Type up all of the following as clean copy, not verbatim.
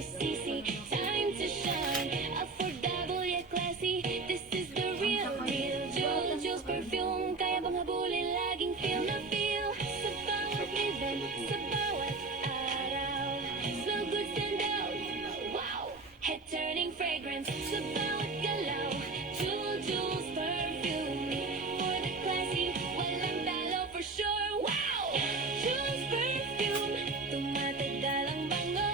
Time to shine, affordable yet classy. This is the real deal. Jules perfume, kaya bang habulin, laging feel na feel. Sa bawat rhythm, sa bawat araw. So good stand out, wow! Head turning fragrance, sa bawat galaw. Jules perfume, for the classy, walang talo for sure. Wow! Jules perfume, tumatagdal ang bango.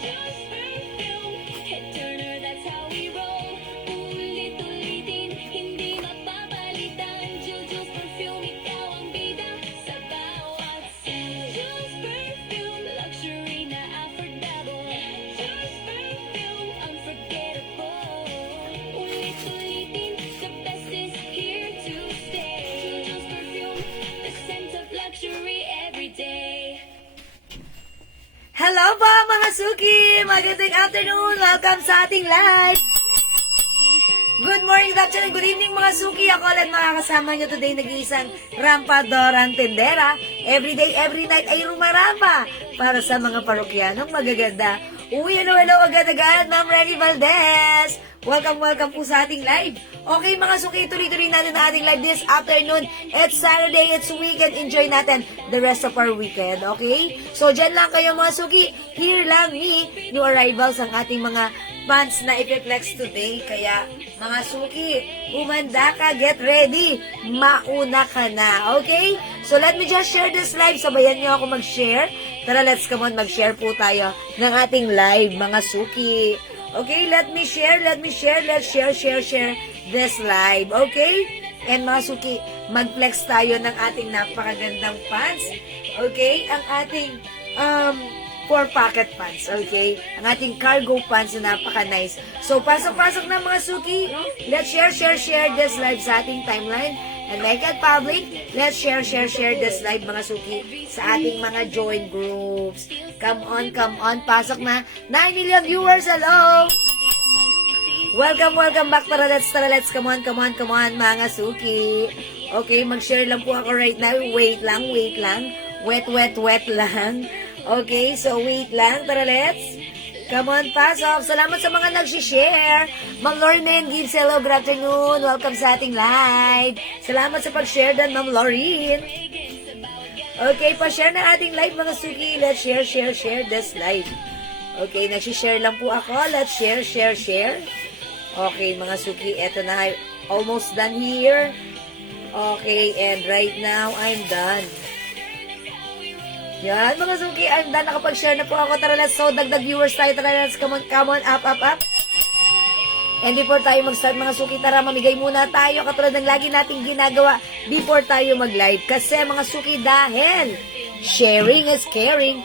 Jules perfume, head turner, that's how we roll. Ulit-ulitin, hindi mapapalitan. Jules perfume, ikaw ang bida sa bawat scene. Jules perfume, luxury na affordable. Jules perfume, unforgettable. Ulit-ulitin, the best is here to stay. Jules perfume, the scent of luxury every day. Hello po mga suki! Magandang afternoon! Welcome sa ating live! Good morning, good afternoon, good evening mga suki! Ako lang makakasama nyo today nag-iisang rampadorang tendera. Every day, every night ay rumaramba para sa mga parokyanong magaganda. Uy, hello agad-agad, Ma'am Renny Valdez! Welcome po sa ating live. Okay mga suki, tuloy-tuloy natin ang ating live this afternoon. It's Saturday, it's weekend. Enjoy natin the rest of our weekend, okay? So, dyan lang kayo mga suki. Here lang ni new arrivals ang ating mga fans na ipiplex today. Kaya, mga suki, umanda ka, get ready. Mauna ka na, okay? So, let me just share this live. Sabayan nyo ako mag-share. Tara, let's come on, mag-share po tayo ng ating live, mga suki. Okay, let me share, let's share this live, okay? And mga suki, mag-flex tayo ng ating napakagandang pants, okay? Ang ating 4-pocket pants, okay? Ang ating cargo pants na napaka-nice. So, pasok-pasok na mga suki, let's share this live sa ating timeline. And make it public, let's share this live mga suki sa ating mga join groups. Come on, pasok na. 9 million viewers, hello! Welcome back, tara let's, come on, mga suki. Okay, mag-share lang po ako right now. Wait lang. Wet lang. Okay, so wait lang, tara let's. Come on, pasok. Salamat sa mga nag-share. Ma'am Lauren gives hello, good afternoon. Welcome sa ating live. Salamat sa pag-share dan, Ma'am Lauren. Okay, pa-share na ating live, mga suki. Let's share this live. Okay, nag-share lang po ako. Let's share. Okay, mga suki, eto na. Almost done here. Okay, and right now, I'm done. Yan, mga suki, I'm done. Nakapag-share na po ako. Tara, let's so dagdag viewers tayo. Tara, let's come on, up. And before tayo mag-start, mga suki, tara, mamigay muna tayo. Katulad ng lagi nating ginagawa before tayo mag-live. Kasi, mga suki, dahil sharing is caring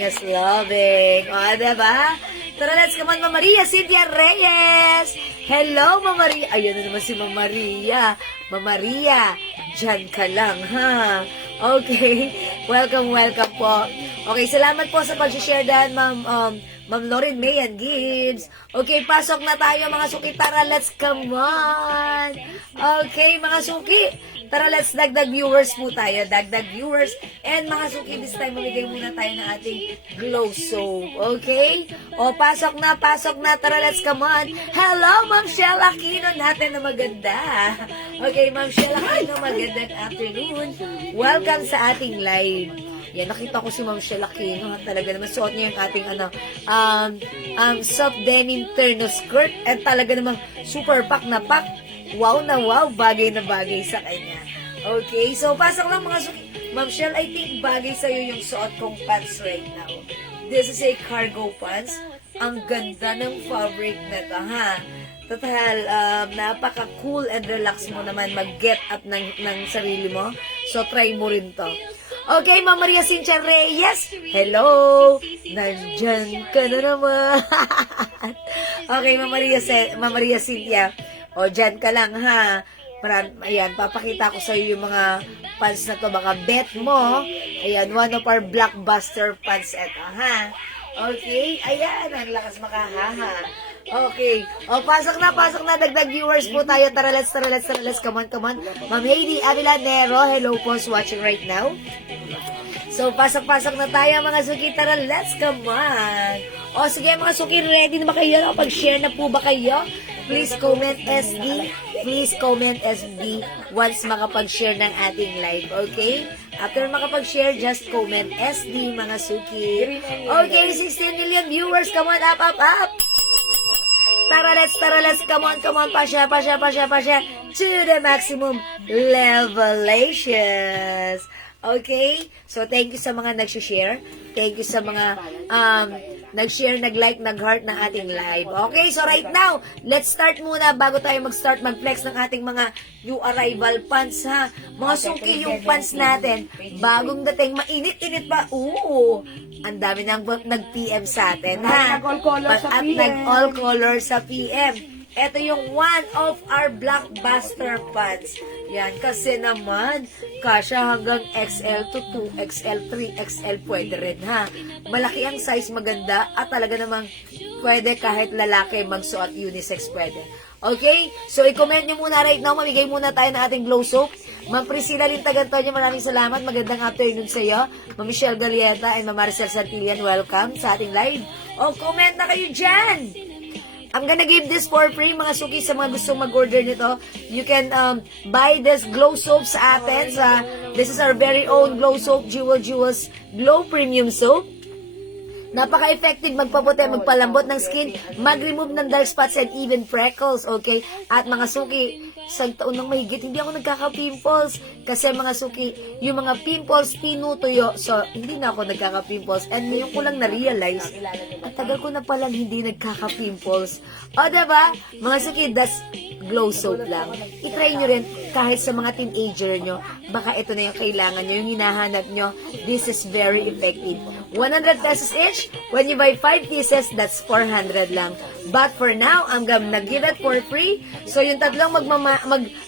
is loving. O, diba? Tara, let's come on, Ma'am Maria Cynthia Reyes. Hello, Ma'am Maria. Ayan na naman si Ma'am Maria. Ma'am Maria, dyan ka lang, ha? Okay, welcome po. Okay, salamat po sa pag-share dan, Ma'am Lauren Mayan Gibbs. Okay, pasok na tayo mga suki. Tara, let's come on. Okay, mga suki. Tara, let's dagdag viewers po tayo. And mga suki, this time mamigay muna tayo ng ating glow soap. Okay? O, pasok na. Tara, let's come on. Hello, Ma'am Shell Aquino natin na maganda. Okay, Ma'am Shell Aquino, magandang afternoon. Welcome sa ating live. Yan, nakita ko si Ma'am Shell Aquino. Talaga naman, suot niya yung ating soft denim terno skirt. At talaga namang super pack na pack. Wow na wow, bagay na bagay sa kanya. Okay, so pasok lang mga suki. Ma'am Shell, I think bagay sa'yo yung suot kong pants right now. This is a cargo pants. Ang ganda ng fabric na to, ha? Total, napaka-cool and relax mo naman mag-get up ng sarili mo. So, try mo rin to. Okay, Ma'am Maria Cynthia Reyes. Hello! Nandyan ka na naman. Okay, Ma'am Maria Cynthia. O, dyan ka lang, ha? Ayan, papakita ko sa iyo yung mga pants na to. Baka bet mo. Ayan, one of our blockbuster pants ito, ha? Okay, ayan, ang lakas makahaha. Okay, o, pasok na, dagdag viewers po tayo. Tara, let's, come on. Ma'am Heidi Avila Nero, hello po, watching right now. So, pasok na tayo mga suki. Tara, let's come on. O sige mga suki, ready na ba kayo? Nakapag-share na po ba kayo? Please comment SD. Please comment SD once makapag-share ng ating live, okay? After makapag-share, just comment SD mga suki. Okay, 16 million viewers. Come on, up, up, up. Tara, let's, come on, pasya, to the maximum levelations. Okay? So, thank you sa mga nag-share. Thank you sa mga nag-share, nag-like, nag-heart ng ating live. Okay? So, right now, let's start muna bago tayo mag-start mag-flex ng ating mga new arrival pants, ha? Mga suki yung pants natin. Bagong dating, mainit-init pa. Oo! Ang dami nang nag-PM sa atin, ha? Nag-all color sa At PM. nag-all color sa PM. Ito yung one of our blockbuster pants. Yan, kasi naman, kasya hanggang XL to 2XL, 3XL pwede rin, ha? Malaki ang size, maganda, at talaga namang pwede kahit lalaki magsuot, unisex pwede. Okay? So, i-comment nyo muna right now. Mamigay muna tayo ng ating glow soap. Ma'am Priscilla Lintagantonio, maraming salamat. Magandang afternoon sa iyo. Ma'am Michelle Galieta and Ma'am Maricel Santillan, welcome sa ating live. O, comment na kayo dyan! I'm gonna give this for free, mga suki, sa mga gusto mag-order nito. You can buy this glow soap sa atin. This is our very own glow soap, Jewels Glow Premium Soap. Napaka-effective magpaputi, magpalambot ng skin, mag-remove ng dark spots and even freckles, okay? At mga suki, isang taon nang mahigit, hindi ako nagkaka-pimples. Kasi mga suki, yung mga pimples, tinutuyo. So, hindi na ako nagkaka-pimples. And ngayon ko lang na-realize, at tagal ko na palang hindi nagkaka-pimples. O, diba? Mga suki, that's glow soap lang. I-try nyo rin kahit sa mga teenager nyo. Baka ito na yung kailangan nyo, yung hinahanap nyo. This is very effective. 100 pesos each. When you buy 5 pieces, that's 400 lang. But for now, I'm gonna give it for free. So, yung tatlong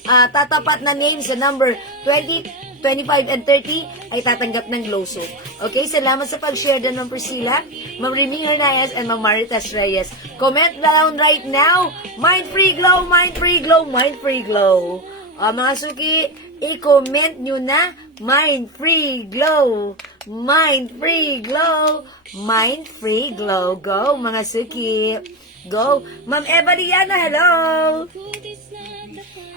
tatapat na names sa number 20, 25, and 30 ay tatanggap ng glow soap. Okay? Salamat sa pag-share din, Ma'am Priscilla, Ma'am Remy Hernandez, and Ma'am Maritas Reyes. Comment down right now. Mind free glow, mind free glow, mind free glow. Mga suki, i-comment nyo na mind free glow. Mind free glow. Mind free glow. Go, mga suki. Go. Ma'am Eva Liana, hello.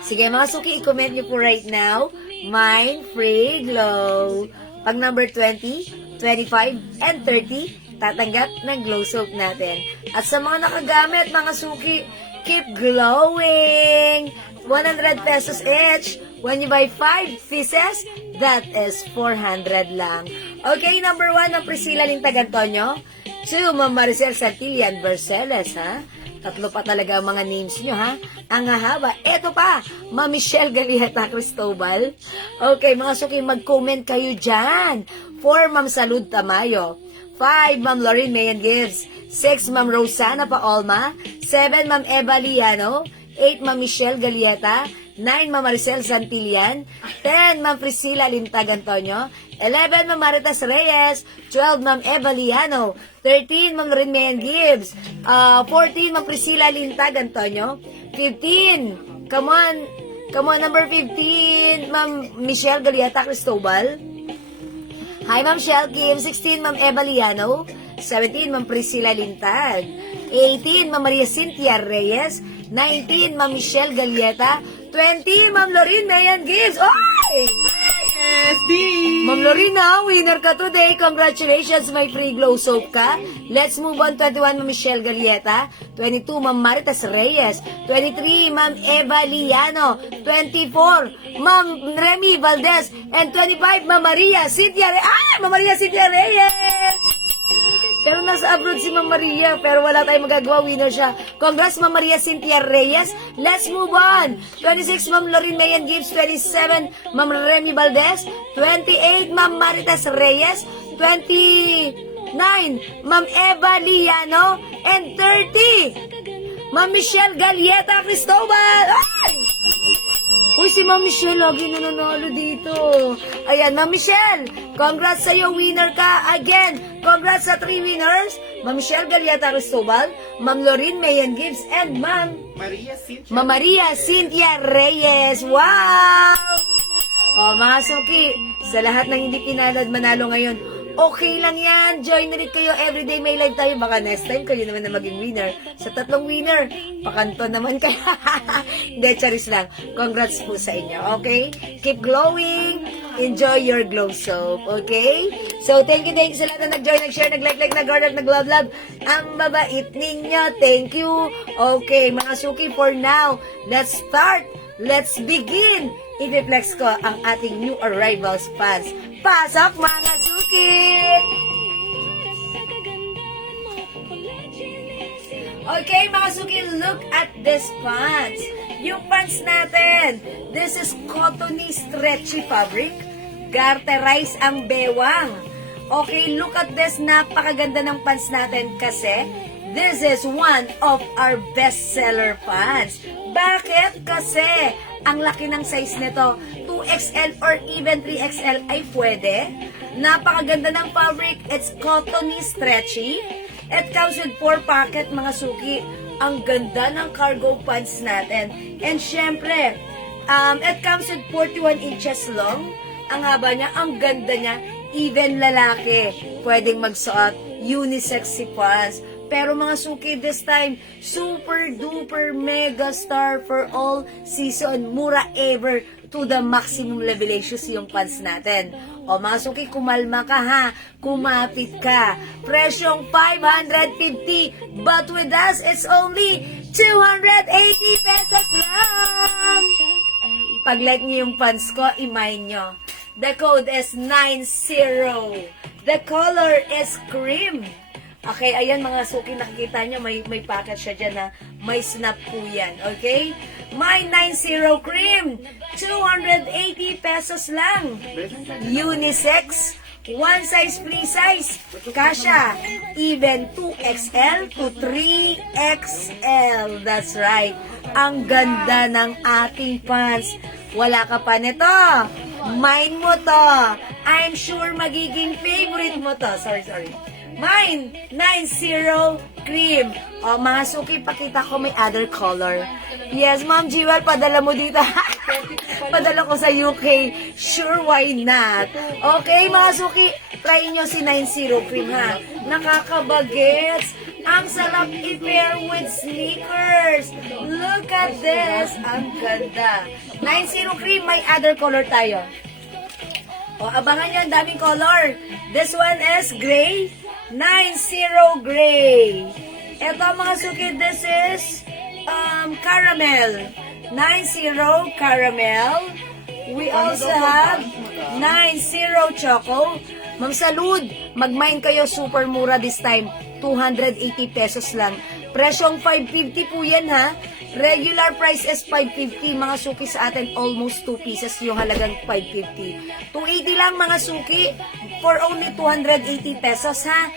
Sige, mga suki, i-comment nyo po right now. Mind free glow. Pag number 20, 25, and 30, tatanggap ng glow soap natin. At sa mga nakagamit, mga suki, keep glowing. 100 pesos each. When you buy 5 pieces, that is 400 lang. Okay, number 1, Ma'am Priscilla Lintagantonio. 2, Ma'am Maricel Santillan Verceles, ha? Tatlo pa talaga ang mga names nyo, ha? Ang hahaba. Eto pa, Ma'am Michelle Galieta Cristobal. Okay, mga suki, mag-comment kayo dyan. 4, Ma'am Salud Tamayo. 5, Ma'am Lauren Mayan Gibbs. 6, Ma'am Rosana Paolma. 7, Ma'am Eva Liano. 8, Ma'am Michelle Galieta. 9, Ma'am Maricel Santillan. 10, Ma'am Priscilla Lintagantonio. 11, Ma'am Maritas Reyes. 12, Ma'am Eva Liano. 13, Ma'am Lauren Mayan Gibbs. 14, Ma'am Priscilla Lintagantonio. 15, come on, number 15, Ma'am Michelle Galieta Cristobal. Hi, Ma'am Shell Kim. 16, Ma'am Eva Liano. 17, Ma'am Priscilla Lintag. 18, Ma'am Maria Cynthia Reyes. 19, Ma'am Michelle Galieta. 20, Ma'am Lauren Mayan Gibbs. Oy! SD! Ma'am Lorena, winner ka today. Congratulations, may free glow soap ka. Let's move on. 21, Ma'am Michelle Galieta. 22, Ma'am Maritas Reyes. 23, Ma'am Eva Liano. 24, Ma'am Remy Valdez. And 25, Ma'am Maria Cynthia Reyes. Ma'am Maria Cynthia Reyes! Pero nasa abroad si Ma'am Maria, pero wala tayong magagawa, winner siya. Congrats, Ma'am Maria Cynthia Reyes. Let's move on. 26, Ma'am Lauren Mayan Gibbs. 27, Ma'am Remy Valdez. 28, Ma'am Maritas Reyes. 29, Ma'am Eva Liano. And 30, Ma'am Michelle Galieta Cristobal. Ay! Uy, si Ma'am Michelle lagi nananalo dito. Ayan, Ma'am Michelle, congrats sa'yo, winner ka. Again, congrats sa 3 winners. Ma'am Michelle Galieta Cristobal, Ma'am Lauren Mayan Gibbs, and Ma'am Maria Cynthia Reyes. Wow! O, mga suki, sa lahat ng hindi pinalad manalo ngayon, Okay lang yan. Join ulit kayo. Everyday may live tayo. Baka next time kayo naman na maging winner. Sa 3 winner, pakanto naman kayo. Hindi, charis lang. Congrats po sa inyo. Okay? Keep glowing. Enjoy your glow soap. Okay? So, thank you sa lahat na nag-join, nag-share, nag-like, nag-order, nag-love. Ang babait ninyo. Thank you. Okay, mga suki, for now, let's start. Let's begin. I-reflex ko ang ating new arrivals fans. Pasok, mga suki! Okay, mga suki, look at this pants. Yung pants natin, this is cottony stretchy fabric. Garterize ang bewang. Okay, look at this. Napakaganda ng pants natin kasi this is one of our bestseller pants. Bakit? Kasi ang laki ng size nito, 2XL or even 3XL ay pwede. Napakaganda ng fabric. It's cottony stretchy. It comes with 4 pocket, mga suki. Ang ganda ng cargo pants natin. And syempre, it comes with 41 inches long. Ang haba niya, ang ganda niya. Even lalaki, pwedeng magsuot unisex si pants. Pero mga suki, this time, super duper mega star for all season. Mura ever to the maximum levelations yung pants natin. O mga suki, kumalma ka ha. Kumapit ka. Presyong 550. But with us, it's only 280 pesos lang. Pag-like niyo yung pants ko, imay nyo. The code is 90. The color is cream. Okay, ayan mga suki, nakikita nyo, may packet siya dyan na may snap po yan. Okay? My 90 cream, 280 pesos lang. Unisex, one size free size. Kasha, even 2XL to 3XL. That's right. Ang ganda ng ating pants. Wala ka pa nito. Mine mo to. I'm sure magiging favorite mo to. Sorry. Mine, 90 cream. O, mga suki, pakita ko may other color. Yes, Ma'am Jewel, padala mo dito. Padala ko sa UK. Sure, why not? Okay, mga suki, try nyo si 90 cream, ha? Nakakabagets. Ang sarap i-pair with sneakers. Look at this. Ang ganda. 90 cream, may other color tayo. O, abangan nyo, ang daming color. This one is gray. 90 gray. Ito mga suki, this is caramel. 90 caramel. We also have 90 choco. Ma'am Salud, mag-mine kayo, super mura this time. 280 pesos lang. Presyong 550 po yan, ha. Regular price is 550. Mga suki sa atin, almost 2 pieces yung halagang 550. 280 lang mga suki for only 280 pesos, ha.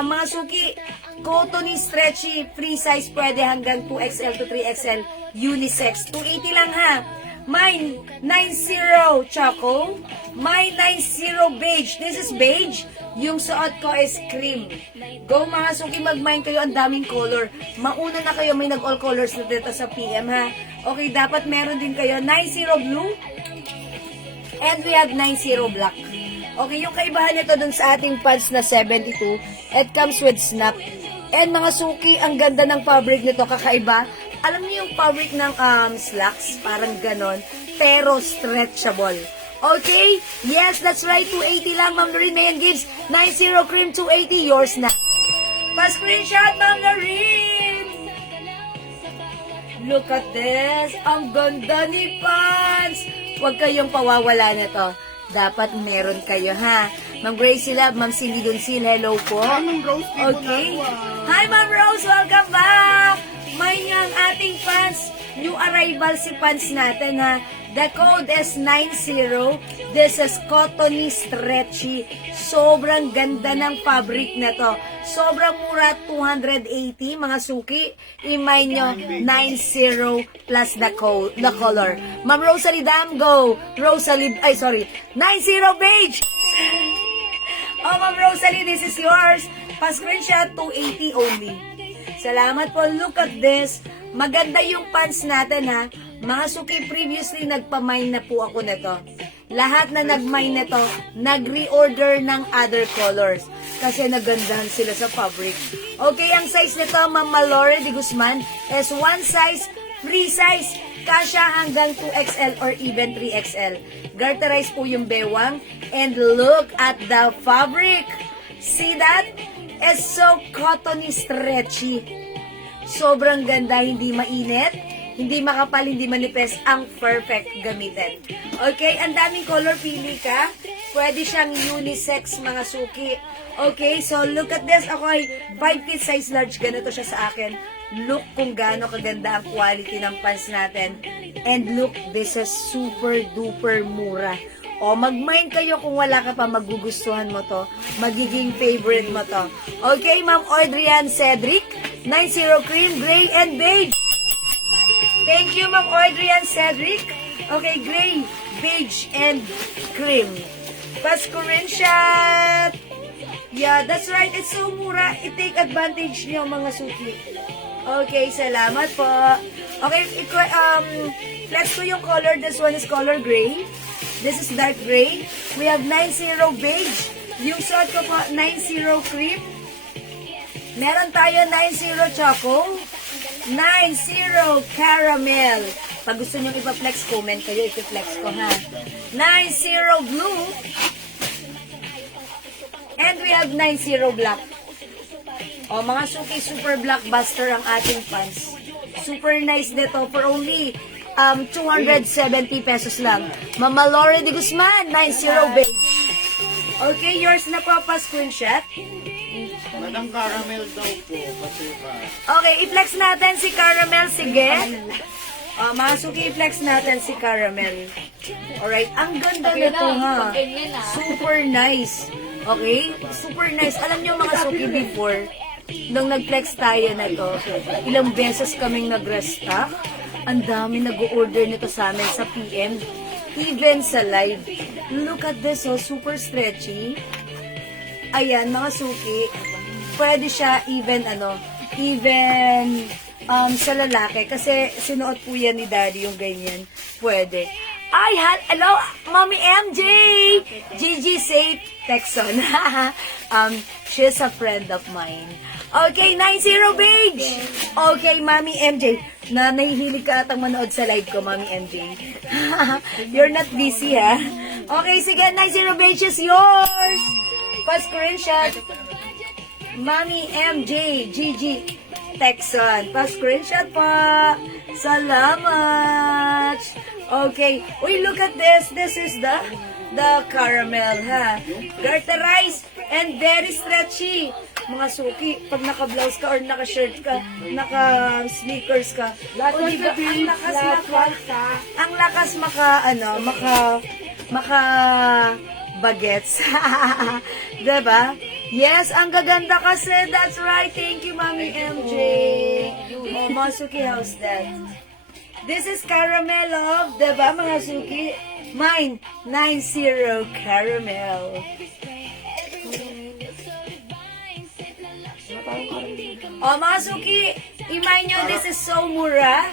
Mga suki, cottony stretchy, free size, pwede hanggang 2XL to 3XL, unisex. 280 lang, ha. Mine, 90 choco. Mine, 90 beige. This is beige. Yung suot ko is cream. Go mga suki, mag-mine kayo. Ang daming color. Mauna na kayo. May nag-all colors na dito sa PM, ha. Okay, dapat meron din kayo. 90 blue. And we have 90 black. Okay, yung kaibahan nito dun sa ating pants na 72, it comes with snap. And mga suki, ang ganda ng fabric nito, kakaiba. Alam niyo yung fabric ng slacks, parang ganon, pero stretchable. Okay? Yes, that's right, 280 lang, Ma'am Noreen Mayan Gibbs. 90 cream, 280, yours na. Pa-screenshot, Ma'am Noreen! Look at this, ang ganda ni pants! Huwag kayong pawawala nito. Dapat meron kayo, ha? Ma'am Gracie Love, Ma'am Cindy Doncil, hello po. Okay. Hi, Ma'am Rose, welcome back! May niyang ating pants. New arrival si pants natin, ha. The code is 90. This is cottony stretchy. Sobrang ganda ng fabric na to. Sobrang mura, 280, mga suki. Imay nyo, 90 plus the color. Ma'am Rosalie Damgo. 90 beige. Oh, Ma'am Rosalie, this is yours. Pa-screenshot, 280 only. Salamat po. Look at this. Maganda yung pants natin, ha. Mga suki, previously nagpamine na po ako nito. lahat na nag-mine nito, nag-reorder ng other colors. Kasi nagandahan sila sa fabric. Okay, ang size nito, Ma'am Malore de Guzman, is one size, free size. Kasya hanggang 2XL or even 3XL. Garterize po yung bewang. And look at the fabric. See that? It's so cottony, stretchy. Sobrang ganda, hindi mainit, hindi makapal, hindi manipis, ang perfect gamitin. Okay, ang daming color, pili ka. Pwede siyang unisex, mga suki. Okay, so look at this. Ako ay 5 feet size large, ganito siya sa akin. Look kung gaano kaganda ang quality ng pants natin. And look, this is super duper mura. O, mag-mind kayo kung wala ka pa, magugustuhan mo to. Magiging favorite mo to. Okay, Ma'am Audrian Cedric, 90 cream, gray, and beige. Thank you, Ma'am Audrian Cedric. Okay, gray, beige, and cream. Pasko rin siya. Yeah, that's right. It's so mura. I-take advantage niyo, mga suki. Okay, salamat po. Okay, flex ko yung color. This one is color gray. This is dark gray. We have 90 beige. Yung suot ko po, 90 cream. Meron tayo 90 choco. 90 caramel. Pag gusto nyo ipa-flex, comment kayo, ipa-flex ko ha. 90 blue. And we have 90 black. O, mga suki, super blockbuster ang ating pants. Super nice nito for only 270 pesos lang. Mama Lore de Guzman, 90 beige. Okay, yours na po pa screenshot. Madam caramel daw po. Kasi Okay, i-flex natin si Caramel, sige. Mga suki, i-flex natin si Caramel. Alright, ang ganda nito ha. Super nice. Okay? Super nice. Alam nyo mga suki, before, nung nag-flex tayo na to, ilang beses kaming nag-restock. Ang dami nag-order nito sa amin sa PM. Even sa live. Look at this, oh, super stretchy. Ayan, mga suki. Pwede siya even, sa lalaki. Kasi sinuot po yan ni Daddy yung ganyan. Pwede. Ay, hello, Mommy MJ! Gigi Safe Texon. She's a friend of mine. Okay, 90 beige! Okay, Mommy MJ. Na nahihilig ka atang manood sa live ko, Mommy MJ. You're not busy, ha? Okay, sige, 90 beige is yours! Pa-screenshot. Mommy MJ, Gigi Texon. Pa-screenshot pa. Salamat! Okay. Uy, look at this. This is the caramel, ha? Garterized and very stretchy. Mga suki, pag naka-blouse ka or naka-shirt ka, naka-sneakers ka, o diba, ang lakas bagets. Diba? Yes, ang gaganda kasi. That's right. Thank you, Mommy MJ. Oh, mga suki, how's that? This is caramel of, diba, mga suki? Mine, 90 caramel. Oh, mga suki, imay nyo, this is so mura.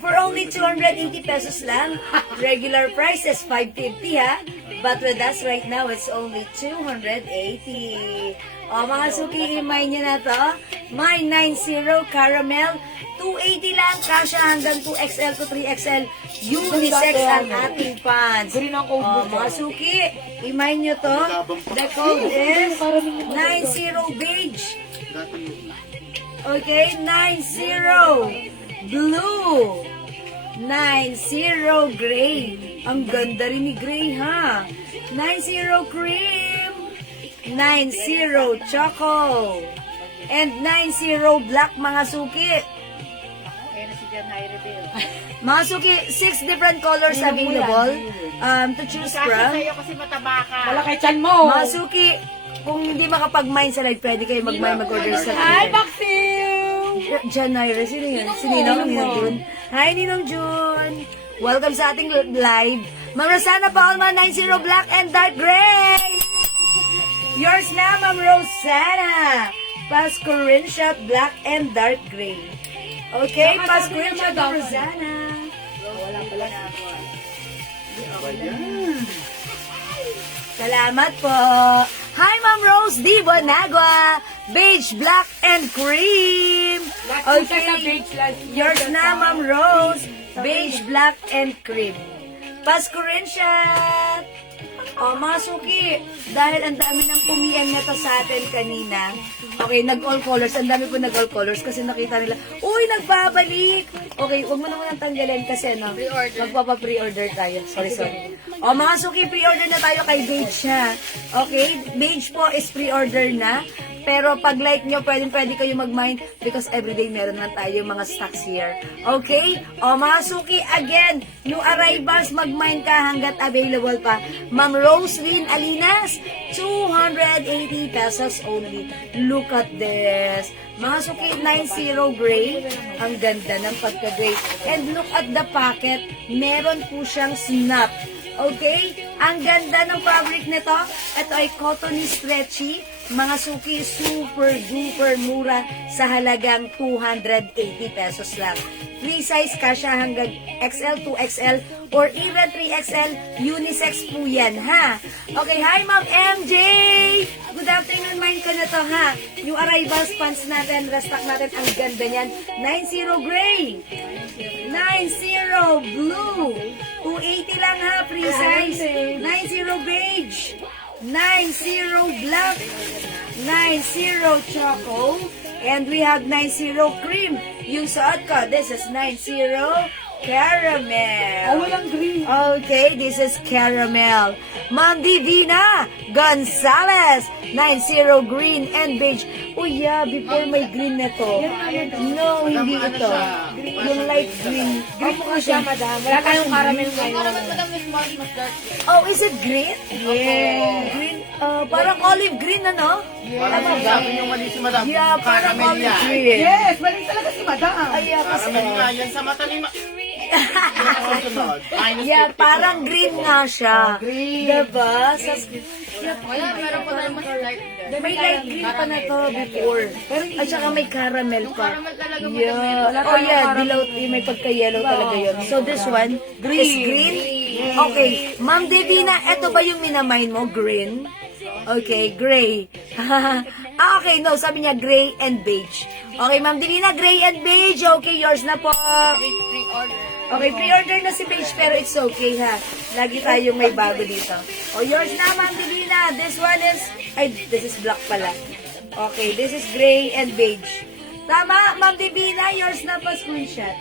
For only 280 pesos lang. Regular price is 550, ha? But with us right now, it's only 280. O, mga suki, imay nyo na to. My 90 caramel, 280 lang. Kasya hanggang 2XL to 3XL. Unisex ang ating pants. O, mga suki, imay nyo to. The code is 90 beige. Okay, 90 blue. 90 gray. Ang ganda rin ni gray, ha? 90 cream. 90 choco. And 90 black, mga suki. Mga suki, 6 different colors available to choose from. kasi mataba ka. Wala kay chan mo. Mga suki, kung hindi makapag-mine sa live, pwede kayo mag-order sa Hi, live. Maxim! Janaira, sino yun? Si Ninong Jun. Hi, Ninong Jun. Welcome sa ating live. Ma'am Rosana Palma, 90 black and dark gray. Yours na, Ma'am Rosana. Pas screenshot black and dark gray. Okay, pas screenshot Ma'am Rosana. Wala pala. ba yan? Salamat po. Hi, Ma'am Rose D. Bonagua. Beige, black, and cream. Okay. Yours na, Ma'am Rose. Beige, black, and cream. Pasko rin siya. O, mga suki, dahil ang dami ng pumiyan na to sa atin kanina, okay, nag-all colors, ang dami po nag-all colors kasi nakita nila, uy, nagbabalik! Okay, huwag mo naman tanggalin kasi, no? Magpapa-pre-order tayo. Sorry. O, mga suki, pre-order na tayo kay Beige, ha? Okay, Beige po is pre-order na. Pero pag like nyo, pwede kayo mag-mine because everyday meron naman tayo mga stocks here. Okay? O mga suki, again, new arrivals, mag-mine ka hanggat available pa. Ma'am Roslyn Alinas, 280 pesos only. Look at this. Mga suki, 90 gray. Ang ganda ng pagka-gray. And look at the pocket. Meron po siyang snap. Okay? Ang ganda ng fabric nito. Ito ay cottony stretchy. Mga suki, super duper mura sa halagang 280 pesos lang. Free size kasya hanggang XL, 2XL, or even 3XL. Unisex po yan, ha? Okay, hi Ma'am MJ! Good afternoon, mine ka na to, ha? Yung arrivals pants natin, restock natin, ang ganda niyan. 90 gray, 90 blue, 280 lang ha, free size. 90 beige, 90 black, 90 choco, and we have 90 cream. Yung suot ko, this is 90 caramel. walang green. Okay, this is caramel. Ma'am Divina Gonzalez, 90 green and beige. Oh yeah, before may green na to. No, hindi ito. Yung light green. Green po siya, madam. Wala tayong caramel ngayon. Oh, is it green? Yeah. Green, parang olive green, ano? Parang sabi niyo mali si Madam. Yeah, parang Caramel olive yan. green. Yes, mali talaga si madam. Ay, yeah, kasi... Caramel nga yan sa mata ni Yung sunod. Minus Yeah, 50 parang po. green nga siya. Green. Diba? Wala, meron pa tayong mas light. May light green pa na to before. At saka may caramel pa. talaga Yeah. Oh yeah, dilaw, may pagka-yellow talaga yun. So this one is green? Okay. Ma'am Divina, eto ba yung minamine mo? Green? Okay, gray. Okay, no, sabi niya gray and beige. Okay, Ma'am Divina, gray and beige. Okay, yours na po. Okay, pre-order na si Beige, pero it's okay ha. Lagi tayong may bago dito. O, yours na, Ma'am Divina. This one is, this is black pala. Okay, this is gray and beige. Tama, Ma'am Divina, yours na pa screenshot.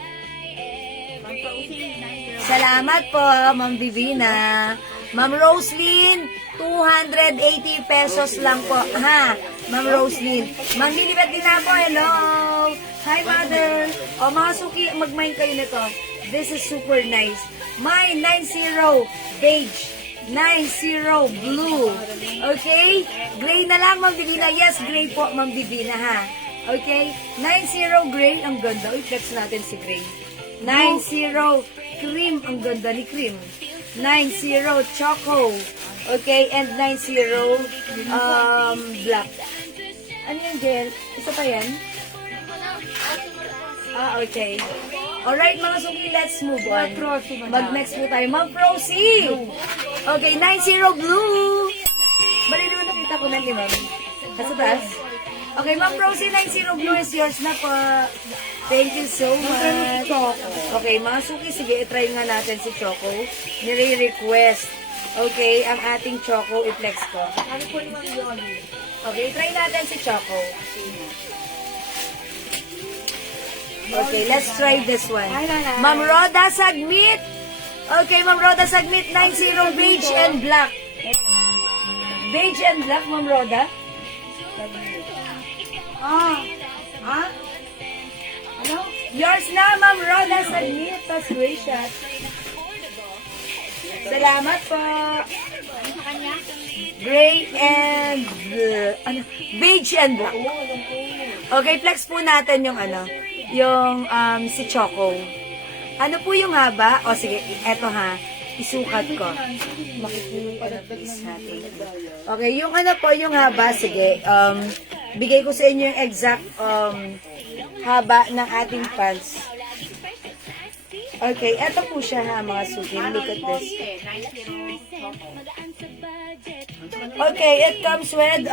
Salamat po, Ma'am Divina. Ma'am Roslyn, 280 pesos lang po. Ha, Ma'am Roslyn. Ma'am Lilibet din ako, hello. Hi, Mother. O, mga suki, mag-mine kayo nito. This is super nice. My 90 beige, 90 blue. Okay? Gray na lang, Ma'am Divina. Yes, gray po, Ma'am Divina, ha? Okay? 90 gray. Ang ganda. Uy, flex natin si gray. 90 cream. Ang ganda ni cream. 90 choco. Okay? And 90 black. Ano yung gel? Isa pa yan? Okay. Alright, mga suki, let's move on. Mag-next po tayo. Ma'am Procy! Okay, 90 blue. Bali naman nakita ko na ni Ma'am. Sa taas. Okay, Ma'am Procy, 90 blue is yours na po. Thank you so much. Okay, mga suki, sige, itry nga natin si Choco. Nire-request. Okay, ang ating Choco, i-flex ko. Okay, try natin si Choco. Okay, let's try this one. Ma'am Roda Sagmit. Okay, Ma'am Roda Sagmit, 90 beige and black. Beige and black, Ma'am Roda. Ano? Yours na, Ma'am Roda Sagmit. Tapos gray shot. Salamat po. Gray and beige and black. Okay, flex po natin yung yung si Choco. Ano po yung haba? O sige, eto ha. Isukat ko. Okay, yung po, yung haba, sige. Bigay ko sa inyo yung exact haba ng ating pants. Okay, eto po siya ha, mga suki. Look at this. Magaan sa budget. Okay, it comes with,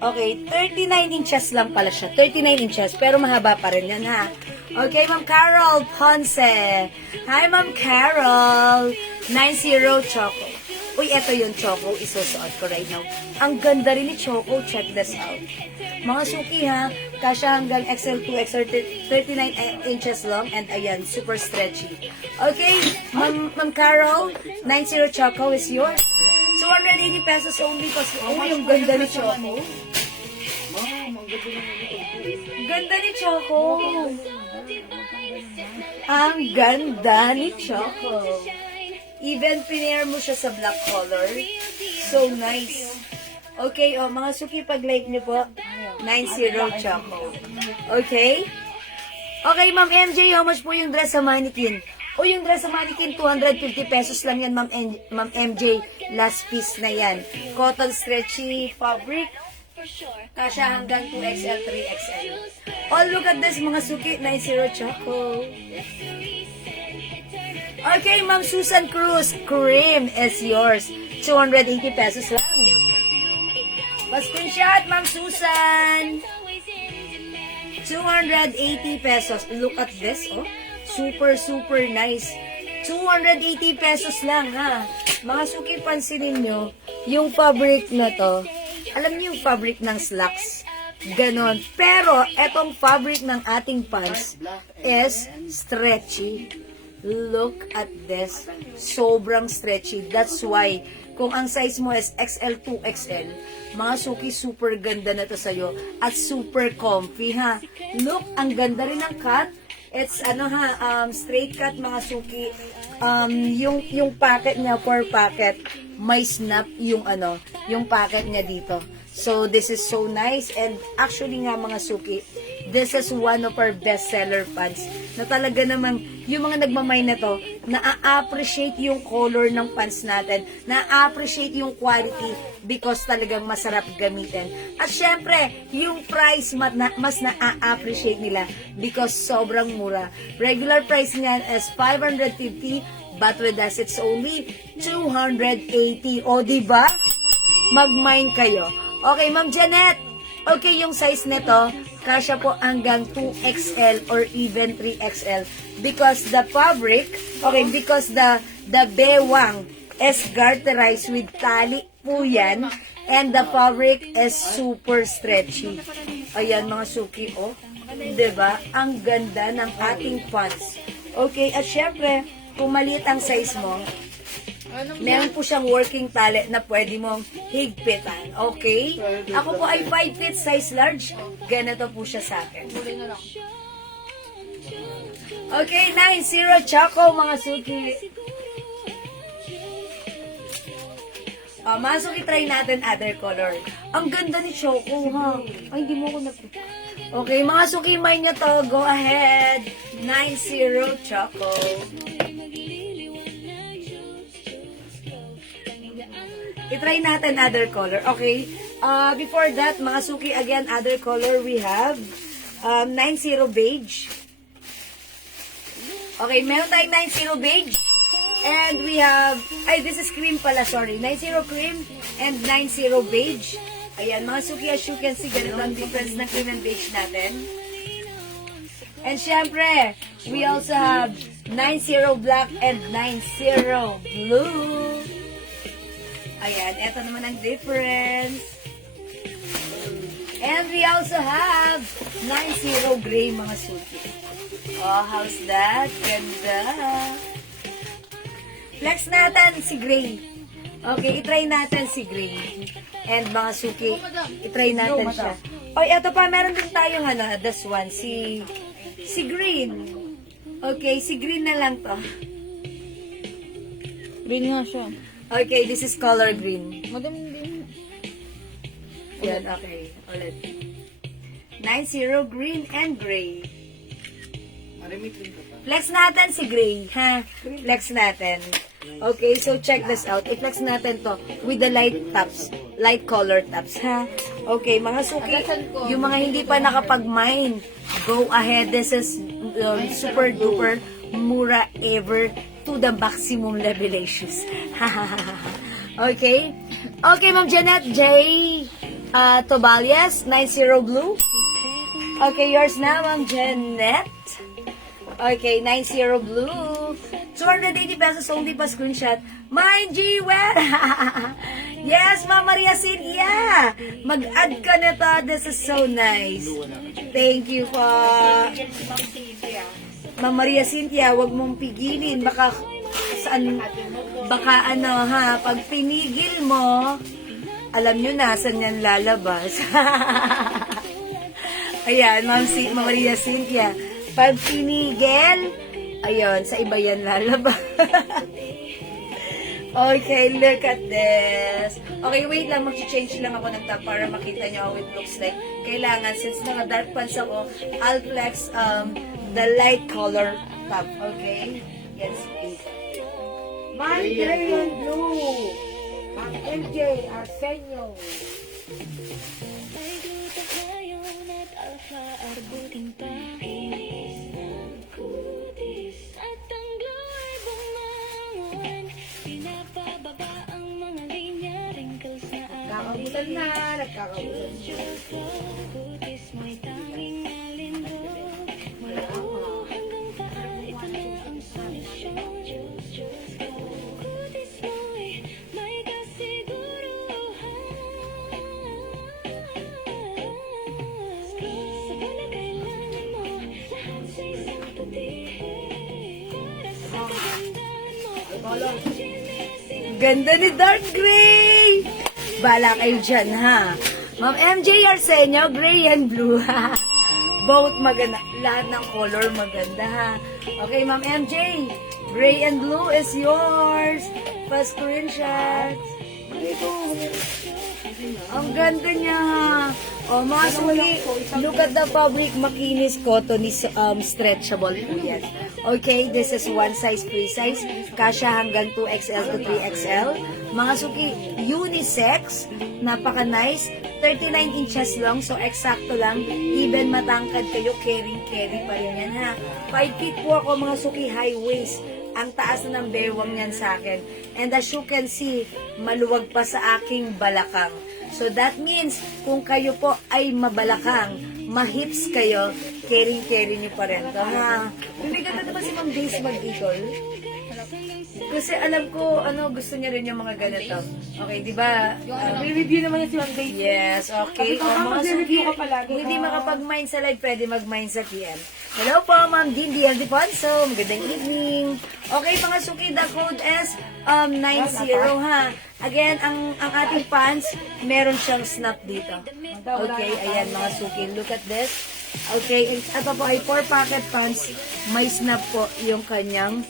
okay, 39 inches lang pala siya. 39 inches, pero mahaba pa rin yan ha. Okay, Ma'am Carol Ponce. Hi, Ma'am Carol. 90 Choco. Uy, eto yung Choco. Isusuot ko right now. Ang ganda rin ni Choco. Check this out. Mga suki ha, kasya hanggang XL2, XL 39 inches long. And ayan, super stretchy. Okay, Ma'am Carol, 90 Choco is yours. 280 pesos only kasi, oh, yung ganda ni Choco. Ganda ni Choco. Ang ganda ni Choco. Even pinair mo siya sa black color. So nice. Okay, oh, mga suki, pag-like niyo po, 90 Choco. Okay? Okay, Ma'am MJ, how much po yung dress sa mannequin? O yung dress sa mannequin, 250 pesos lang yan, Ma'am MJ. Last piece na yan. Cotton stretchy fabric. Kasya hanggang 2XL, 3XL. Oh, look at this, mga suki, 90 Choco. Okay, Ma'am Susan Cruz, cream is yours. 280 pesos lang. Pa-screenshot, Ma'am Susan. 280 pesos. Look at this, oh. Super, super nice. 280 pesos lang, ha. Mga suki, pansinin nyo, yung fabric na to, alam niyo yung fabric ng slacks. Ganon. Pero, etong fabric ng ating pants is stretchy. Look at this. Sobrang stretchy. That's why, kung ang size mo is XL, 2XL, mga suki, super ganda na to sa'yo. At super comfy, ha. Look, ang ganda rin ng cut. It's, straight cut, mga suki. Yung packet niya, per packet, may snap yung, yung packet niya dito. So, this is so nice. And actually nga, mga suki, this is one of our bestseller pants na talaga namang yung mga nagmamay na to, na-appreciate yung color ng pants natin, na-appreciate yung quality because talagang masarap gamitin. At syempre, yung price mas na-appreciate nila because sobrang mura. Regular price niyan is 550, but with us, it's only 280. O, diba? Mag-mine kayo. Okay, Ma'am Janet. Okay, yung size nito, kasya po hanggang 2XL or even 3XL because the fabric, okay, because the bewang is garterized with tali po yan and the fabric is super stretchy. Ayan, mga suki, oh. Diba? Ang ganda ng ating pants. Okay, at syempre, kung maliit ang size mo, meron po siyang working tali na pwede mong higpitan. Okay? Ako po ay 5 feet size large. Ganito po siya sa akin. Okay, 90 Choco, mga suki. Mga suki, try natin other color. Ang ganda ni Choco, ha? Ay, hindi mo ako napita. Okay, mga suki, mine nyo to. Go ahead. 90 Choco. I-try natin other color. Okay. Before that, mga suki, again, other color, we have 90 beige. Okay, meron tayong 90 beige. And we have, this is cream pala, sorry. 90 cream and 90 beige. Ayan, mga suki, as you can see, ganito ang difference ng cream and beige natin. And syempre, we also have 90 black and 90 blue. Ayan, eto naman ang difference. And we also have 90 gray, mga suki. Oh, how's that? Ganda. Flex natin si gray. Okay, itry natin si gray. And mga suki, itry natin siya. Oh, eto pa, meron din tayong this one, si green. Okay, si green na lang to. Green nga siya. Okay, this is color green. Madam din. Yan, okay. Ulit. 90 green and gray. Flex natin si gray, ha? Flex natin. Okay, so check this out. I-flex natin to with the light tops, light color tops, ha? Okay, mga suki, yung mga hindi pa nakapag-mine, go ahead. This is super duper mura ever to the maximum levelations. Okay? Okay, Ma'am Janet J. Tobalias, 90 blue. Okay, yours na, Ma'am Janet. Okay, 90 blue. 280 pesos only pa screenshot. Mind G, well. Yes, Ma'am Maria Cynthia. Mag-add ka na to. This is so nice. Thank you po. Ma'am Maria Cynthia, wag mong pigilin. Baka ano ha, pag pinigil mo, alam nyo na saan yan lalabas. Ayan, Ma'am Maria Cynthia. Pag pinigil, ayun, sa iba yan lalabas. Okay, look at this. Okay, wait lang, mag-change lang ako ng top para makita nyo how it looks like. Kailangan, since naka-dark pants ako, I'll flex the light color top, okay? Yes, please. My Dragon Blue. Ang MJ Arsenio. May glutatayon at alpha-arbutin pangis ng kutis. At ang glow ay bumangon. Pinapababa ang mga linya, wrinkles na Kakabutan na. Nagkakabutan na. Diyos ko, kutis mo'y tanging alindog. Mula ulo hanggang paa, ito na ang solusyon. Diyos ko, kutis mo'y may kasiguruhan. Sa palagaylanan mo, lahat sa isang puti. Para sa kagandahan mo, Ganda ni Dark Gray! Bala kayo dyan, ha? Ma'am MJ Arsenio, gray and blue, ha? Both maganda. Lahat ng color maganda, ha? Okay, Ma'am MJ, gray and blue is yours. First screenshot. Ang ganda niya, ha? O, mga suki, look at the fabric, makinis, cotton is stretchable po yan. Okay, this is one size, free size. Kasya hanggang 2XL to 3XL. Mga suki, unisex, napaka-nice. 39 inches long, so eksakto lang. Even matangkad kayo, carry pa rin yan, ha? 5 feet po ako, mga suki, high waist. Ang taas na ng bewang niyan sa akin. And as you can see, maluwag pa sa aking balakang. So that means, kung kayo po ay mabalakang, mahips kayo, carry niyo pa rin to, ha? Bibigyan na naman si Ma'am Daisy mag-eagle. Kasi alam ko, gusto niya rin yung mga ganito. Okay, di ba? Review naman niya si Ma'am Daisy. Yes, okay. O, mga Mag-review suki, ka palagi. kung hindi makapag-mine sa live, pwede mag-mine sa PM. Hello po, Ma'am Dindy Aldiponso. Magandang evening. Okay, mga suki, the code is 90, ha? Again, ang ating pants, meron siyang snap dito. Okay, ayan mga suki. Look at this. Okay, ito po ay 4 pocket pants. May snap po yung kanyang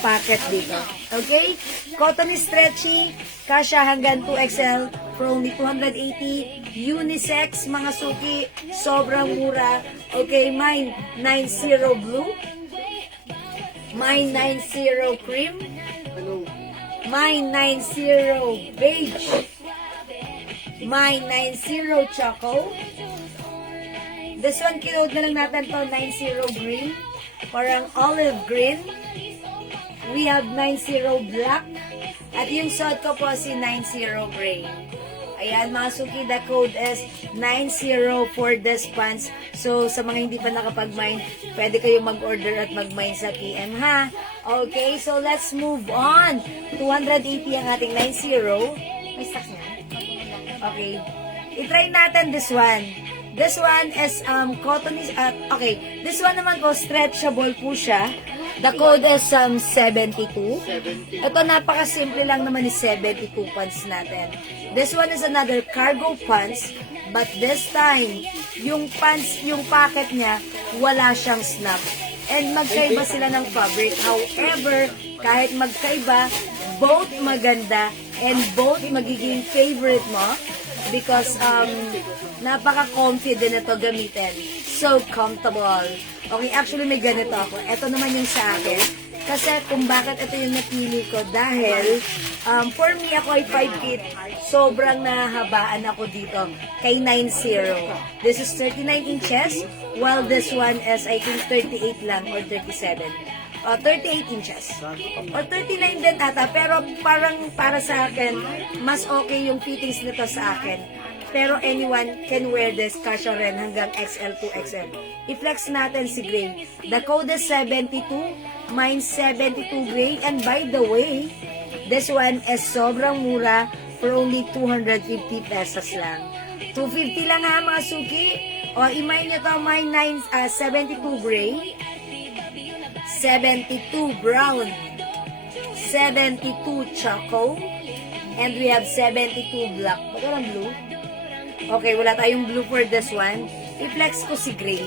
pocket dito. Okay? Cotton is stretchy. Kasya hanggang 2XL for only 280. Unisex, mga suki. Sobrang mura. Okay, mine 90 blue. Mine 90 cream. Mine 90 beige. Mine 90 choco. This one, kinood na lang natin to, 90 green. Parang olive green. We have 90 black. At yung suot ko po si 90 gray. Ayan, mga suki, the code is 90 for this pants. So, sa mga hindi pa nakapag-mine, pwede kayo mag-order at mag-mine sa PM, ha? Okay, so let's move on. 280 ang ating 90. May stocks na? Okay. I-try natin this one. This one is cotton is okay. This one naman po stretchable po siya. The code is 72. Ito napaka-simple lang naman ni 72 pants natin. This one is another cargo pants, but this time yung pants, yung pocket niya wala siyang snap. And magkaiba sila ng fabric. However, kahit magkaiba, both maganda and both magiging favorite mo. Because napaka-comfy din ito gamitin. So comfortable. Okay, actually may ganito ako. Ito naman yung sa akin. Kasi kung bakit ito yung napili ko, dahil for me, ako ay 5 feet. Sobrang nahahabaan ako dito kay 9'0". This is 39 inches, while this one is, I think, 38 lang or 37. 38 inches. O 39 din ata, pero parang para sa akin, mas okay yung fittings nito sa akin. Pero anyone can wear this, kasya rin hanggang XL to XL. I-flex natin si Gray. The code is 72, mine 72 Gray, and by the way, this one is sobrang mura for only 250 pesos lang. 250 lang ha mga suki. O imay nyo to, mine 72 Gray, 72 brown, 72 choco, and we have 72 black. Magandang blue? Okay, wala tayong blue for this one. I-flex ko si gray.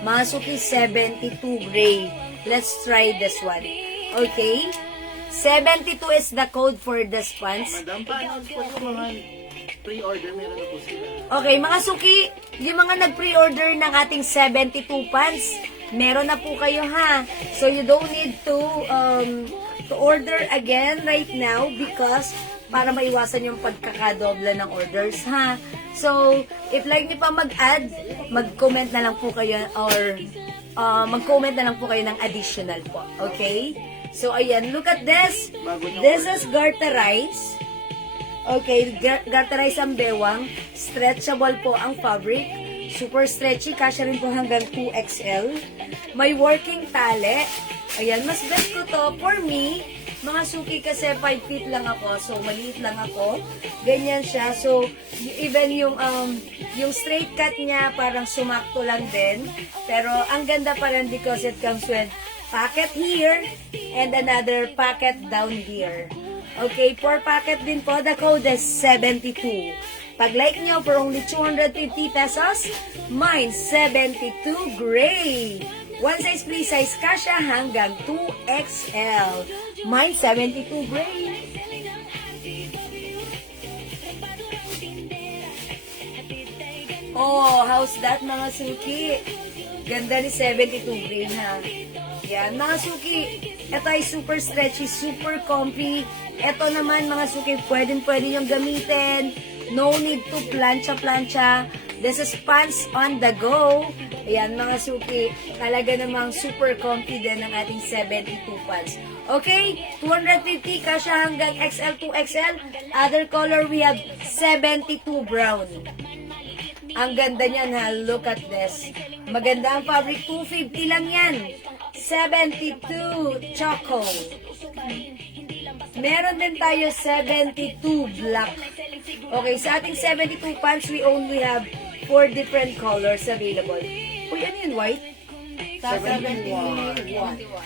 Masuki 72 gray. Let's try this one. Okay? 72 is the code for this pants. Madam, paano po yung mga pre-order? Meron na po sila. Okay, mga suki, yung mga nag-pre-order ng ating 72 pants, meron na po kayo ha. So you don't need to order again right now because para maiwasan yung pagkakadobla ng orders ha. So, if like niyo pa mag-add, mag-comment na lang po kayo or mag-comment na lang po kayo ng additional po. Okay? So, ayan, look at this. This is Garterize. Okay, Garterize ang bewang. Stretchable po ang fabric. Super stretchy, kasya rin po hanggang 2XL. May working tali. Ayan, mas best ko to. For me, mga suki kasi 5 feet lang ako. So, maliit lang ako. Ganyan siya. So, even yung straight cut niya, parang sumakto lang din. Pero, ang ganda pa rin because it comes with pocket here and another pocket down here. Okay, 4 pocket din po. The code is 72. Pag like nyo for only 250 pesos, mine 72 gray. One size free size kasha hanggang 2XL. Mine 72 gray. Oh, how's that mga suki? Ganda ni 72 gray ha. Yan, mga suki. Ito ay super stretchy, super comfy. Ito naman mga suki, pwede yung gamitin. No need to plancha-plancha. This is pants on the go. Ayan mga suki, talaga namang super comfy din ang ating 72 pants. Okay, 250 kasya hanggang XL to XL. Other color we have 72 brown. Ang ganda niyan ha, look at this. Maganda ang fabric, 250 lang yan. 72 choco. Meron din tayo 72 black. Okay, sa ating 72 pants, we only have 4 different colors available. Uy, ano yun, white? Sa 71.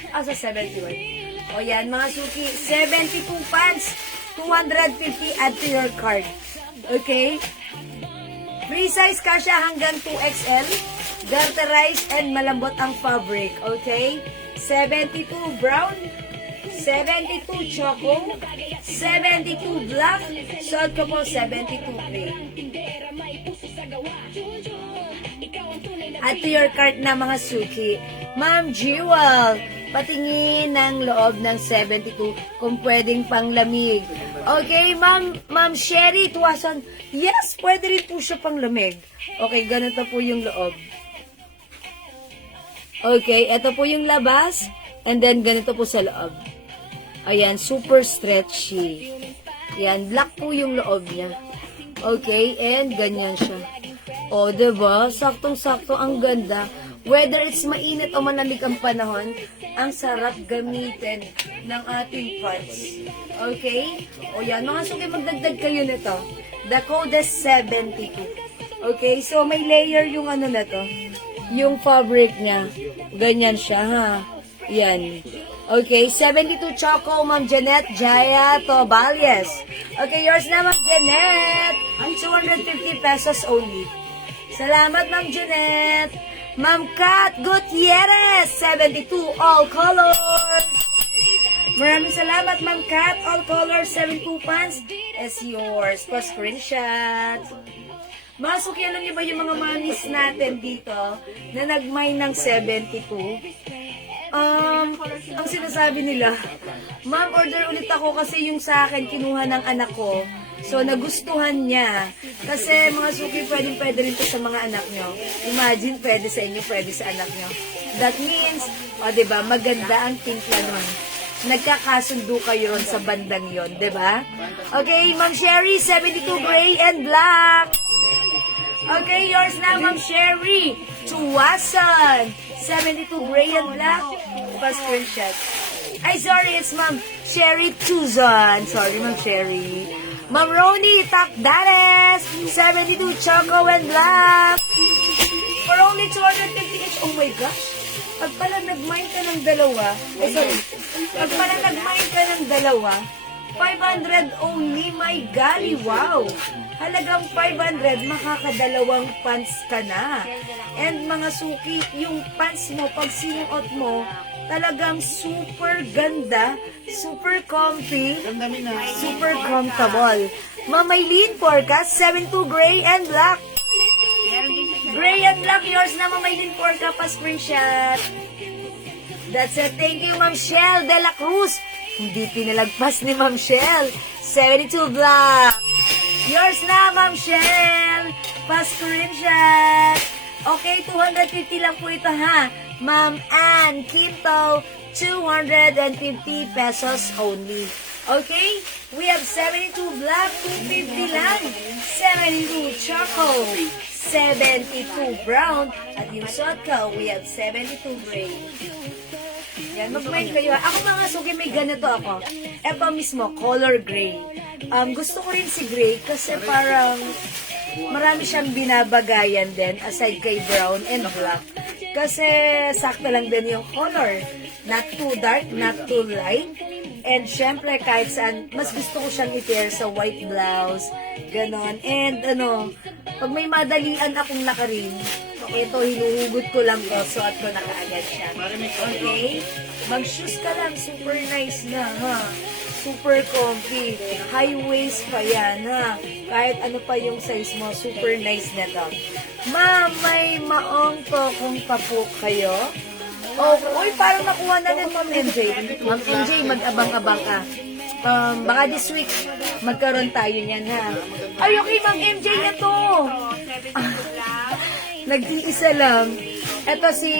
Sa 71. O yan, mga suki, 72 pants, 250 add to your card. Okay? Free size kasya hanggang 2XL. Garterize and malambot ang fabric. Okay? 72 brown, 72 choco, 72 black, suot ko po 72 gray. At to your cart na mga suki, Ma'am Jewel, patingin ng loob ng 72 kung pwedeng pang lamig. Okay, Ma'am Sherry Tuwason, yes, pwede rin po siya pang lamig. Okay, ganito po yung loob. Okay, ito po yung labas, and then ganito po sa loob. Ayan, super stretchy. Ayan, black po yung loob niya. Okay, and ganyan siya. O, diba? Saktong-sakto, ang ganda. Whether it's mainit o malamig ang panahon, ang sarap gamitin ng ating pants. Okay? O yan, mga suki, magdagdag kayo nito. The code is 72. Okay? So, may layer yung ano na to. Yung fabric niya. Ganyan siya, ha? Yan. Okay, 72 choco, Ma'am Janet Jaya Tobalies. Okay, yours na, Ma'am Janet. 250 pesos only. Salamat, Ma'am Janet. Ma'am Kat Gutierrez, 72, all colors. Maraming salamat, Ma'am Kat. All colors, 72 pants is yours. For screenshot. Mga suki, alam niyo ba yung mga mamis natin dito na nagmay ng 72? Ang sinasabi nila, ma'am, order ulit ako kasi yung sa akin kinuha ng anak ko. So, nagustuhan niya. Kasi mga suki, pwede rin to sa mga anak nyo. Imagine, pwede sa inyo, pwede sa anak nyo. That means, diba, maganda ang timpla nun. Nagkakasundo kayo ron sa bandang yon, diba? Okay, Ma'am Sherry, 72 gray and black. Okay, yours na, Ma'am Sherry. Tuwasan, 72 gray and black. Pa-screenshot. Ay, sorry, it's Ma'am Sherry Tuzon. Sorry, Ma'am Sherry. Ma'am Roni Takdares, 72 choco and black. For only 250 each. Oh my gosh. Pag pala nag-mine ka ng dalawa, pag pala nag-mine ka ng dalawa, 500 only, my golly, wow. Halagang 500, makakadalawang pants ka na. And mga suki, yung pants mo, pag sinuot mo, talagang super ganda, super comfy, Ganda min na. super comfortable. Mamaylin forecast, 72 gray and black. Gray and black, yours na Mamaylin forecast pa screenshot. That's it. Thank you, Ma'am Shell de la Cruz. Hindi pinalagpas ni Ma'am Shell. 72 black. Yours na, Ma'am Shell. Pa-screenshot. Okay, 250 lang po ito, ha? Ma'am Ann Quinto, 250 pesos only. Okay? We have 72 black, 250 lang. 72 choco, 72 brown. At yung suot ko, we have 72 gray. Yan, mag-mind kayo. Ako mga suki, may ganito ako. Ito mismo, color gray. Gusto ko rin si gray kasi parang marami siyang binabagayan din aside kay brown and black. Kasi sakto lang din yung color. Not too dark, not too light. And syempre kahit saan, mas gusto ko siyang i-pair sa white blouse. Ganon. And pag may madalian akong lakarin, ito, hinuhugot ko lang to, suot ko na kaagad siya. Okay? Mag-shoes ka lang, super nice na, ha? Super comfy. High waist pa yan, ha? Kahit ano pa yung size mo, super nice na to. Ma'am, may maong to kung papo kayo. Oh, uy, parang nakuha na din, Ma'am MJ. Ma'am MJ, mag-abang-abang ka. Baka this week, magkaroon tayo niyan, ha? Ay, okay, Ma'am MJ, ito. Nag-iisa lang. Ito si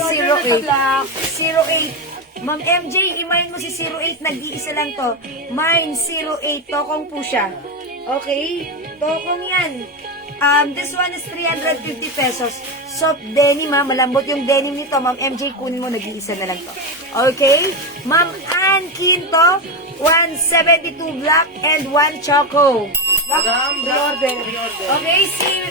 08. 08. Ma'am MJ, i-mine mo si 08. Nag-iisa lang to. Mine 08. Tokong po siya. Okay? Tokong yan. This one is 350 pesos. Soft denim, ha. Malambot yung denim nito. Ma'am MJ, kunin mo. Nag-iisa na lang to. Okay? Ma'am Ann Quinto, 172 black and 1 choco. Pre-order. Okay,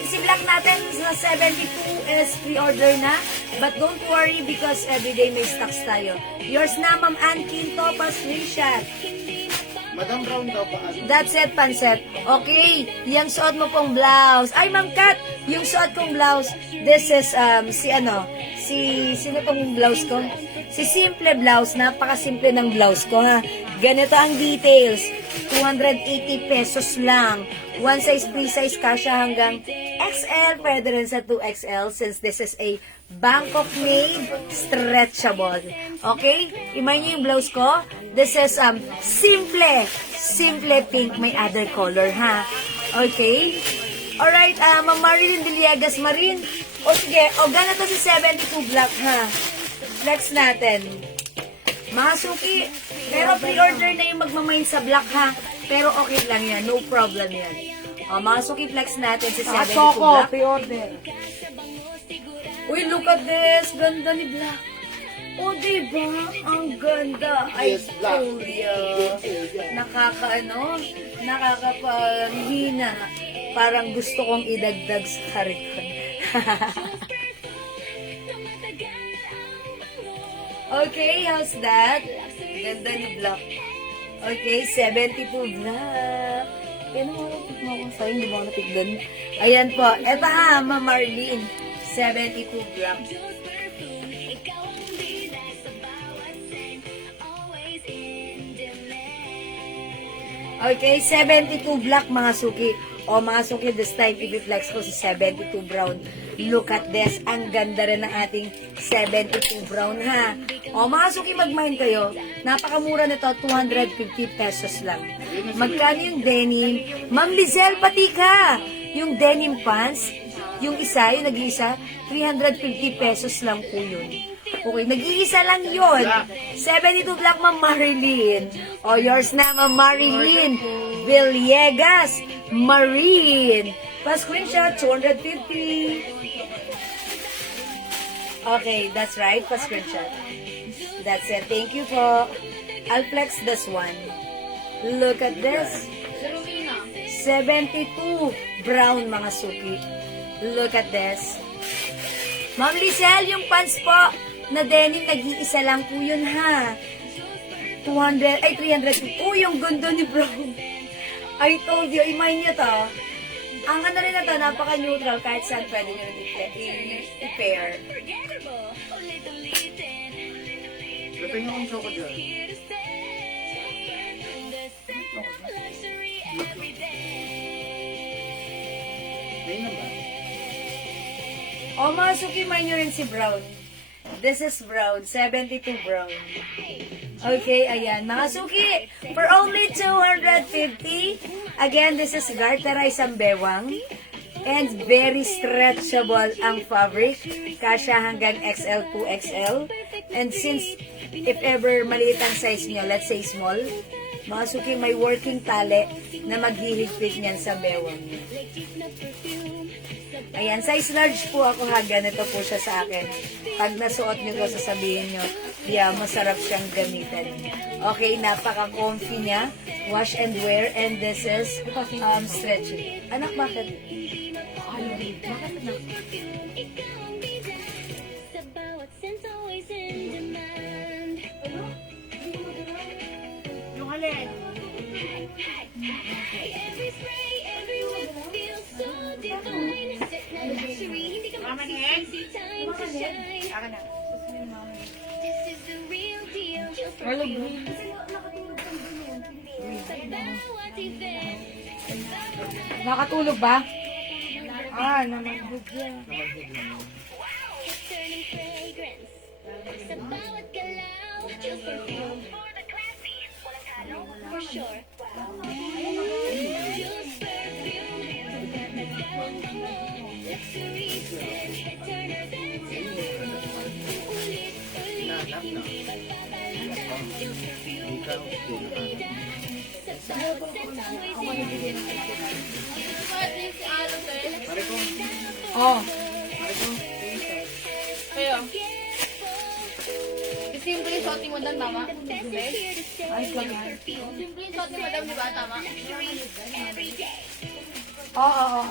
si black natin sa 72 is pre-order na. But don't worry because everyday may stocks tayo. Yours na, Ma'am Ann Quinto, pa-screenshot. Madam Brown daw pa. That's it, panset. Okay, yung suot mo pong blouse. Ay, Ma'am Kat, yung suot kong blouse, this is, sino tong blouse ko? Si Simple Blouse, napakasimple ng blouse ko, ha. Ganito ang details. 280 pesos lang. One size, free size, kasha hanggang XL. Pwede rin sa 2XL since this is a Bangkok made stretchable. Okay? Imagine niyo yung blouse ko. This is simple pink. May other color, ha? Okay? Alright, Ma'am Marilyn Villegas Marin. O sige, ganito si 72 black, ha? Flex natin. Mga suki, pero pre-order na yung magmamain sa black, ha? Pero okay lang yan, no problem yan. Mga suki, flex natin si 72 black. pre-order. Uy, look at this. Ganda ni black. O, diba? Ang ganda. I Yes, black. told ya. Nakakapanghina. Parang gusto kong idagdag sa kariton. Okay, how's that? Ganda ni Black. Okay, 72 Black. Yan ang marapit mo akong sa'yo, hindi mo ako napigdan. Ayan po. Eto ha, Ma'am Marlene. 72 Black. Okay, 72 Black mga suki. O mga suki, this time, i-flex ko si 72 Brown. Look at this. Ang ganda rin ng ating 72 brown, ha? O, mga suki, mag-mind kayo. Napakamura nito, 250 pesos lang. Magkano yung denim? Ma'am Lizelle, pati ka! Yung denim pants, yung isa, yung nag-iisa, 350 pesos lang po yun. Okay, nag-iisa lang yun. 72 black, Ma'am Marilyn. O, yours na, Ma'am Marilyn. Villegas, Marine. Pa-screenshot, 250. Okay, that's right. Pa-screenshot. That's it. Thank you po. I'll flex this one. Look at this. 72 brown, mga suki. Look at this. Ma'am Lizelle, yung pants po na denim, nag-iisa lang po yun, ha? 300. Oh, yung gundo ni brown. I told you, imay niyo to. Ang ano rin na to, napaka-neutral, kahit saan pwede nyo i-pair. Lapin akong choco dyan. Ayun na ba? O, mga suki, may nyo rin si brown. This is brown, 72 brown. Okay, ayan. Mga suki, for only 250. Again, this is garterized ang bewang. And very stretchable ang fabric. Kasya hanggang XL to XL. And since, if ever maliit ang size nyo, let's say small, mga suki, may working tali na maghihigpit niyan sa bewang nyo. Ayan, size large po ako, ha. Ganito po siya sa akin. Pag nasuot nyo to, sasabihin nyo, yeah, masarap siyang gamitin. Okay, napaka-comfy niya. Wash and wear. And this is stretchy. Anak, bakit? Sa bawat sense always in demand. Yung alin? Every spray, every whip feels so divine. Set na luxury, hindi ka magsisisi, time to shine. Akin na. This is the real deal. Just for Hello, you. green. Sa bawat event, sa bawat Nakatulog ba? Namagbog yan. turning fragrance. Sa bawat galaw, just for you. For the classy, walang halo, for sure. Just perfume, nagdadagdag bango. Luxury scent, that turn events into ulit, hindi magbabalatan. Just perfume, ikaw sa bawat sense always in Pare ko. Oh. Pare ko. Kayo. Simple yung shooting mo doon, tama? Ay, kaya. Simple yung shooting mo doon, di ba? Tama? Oo.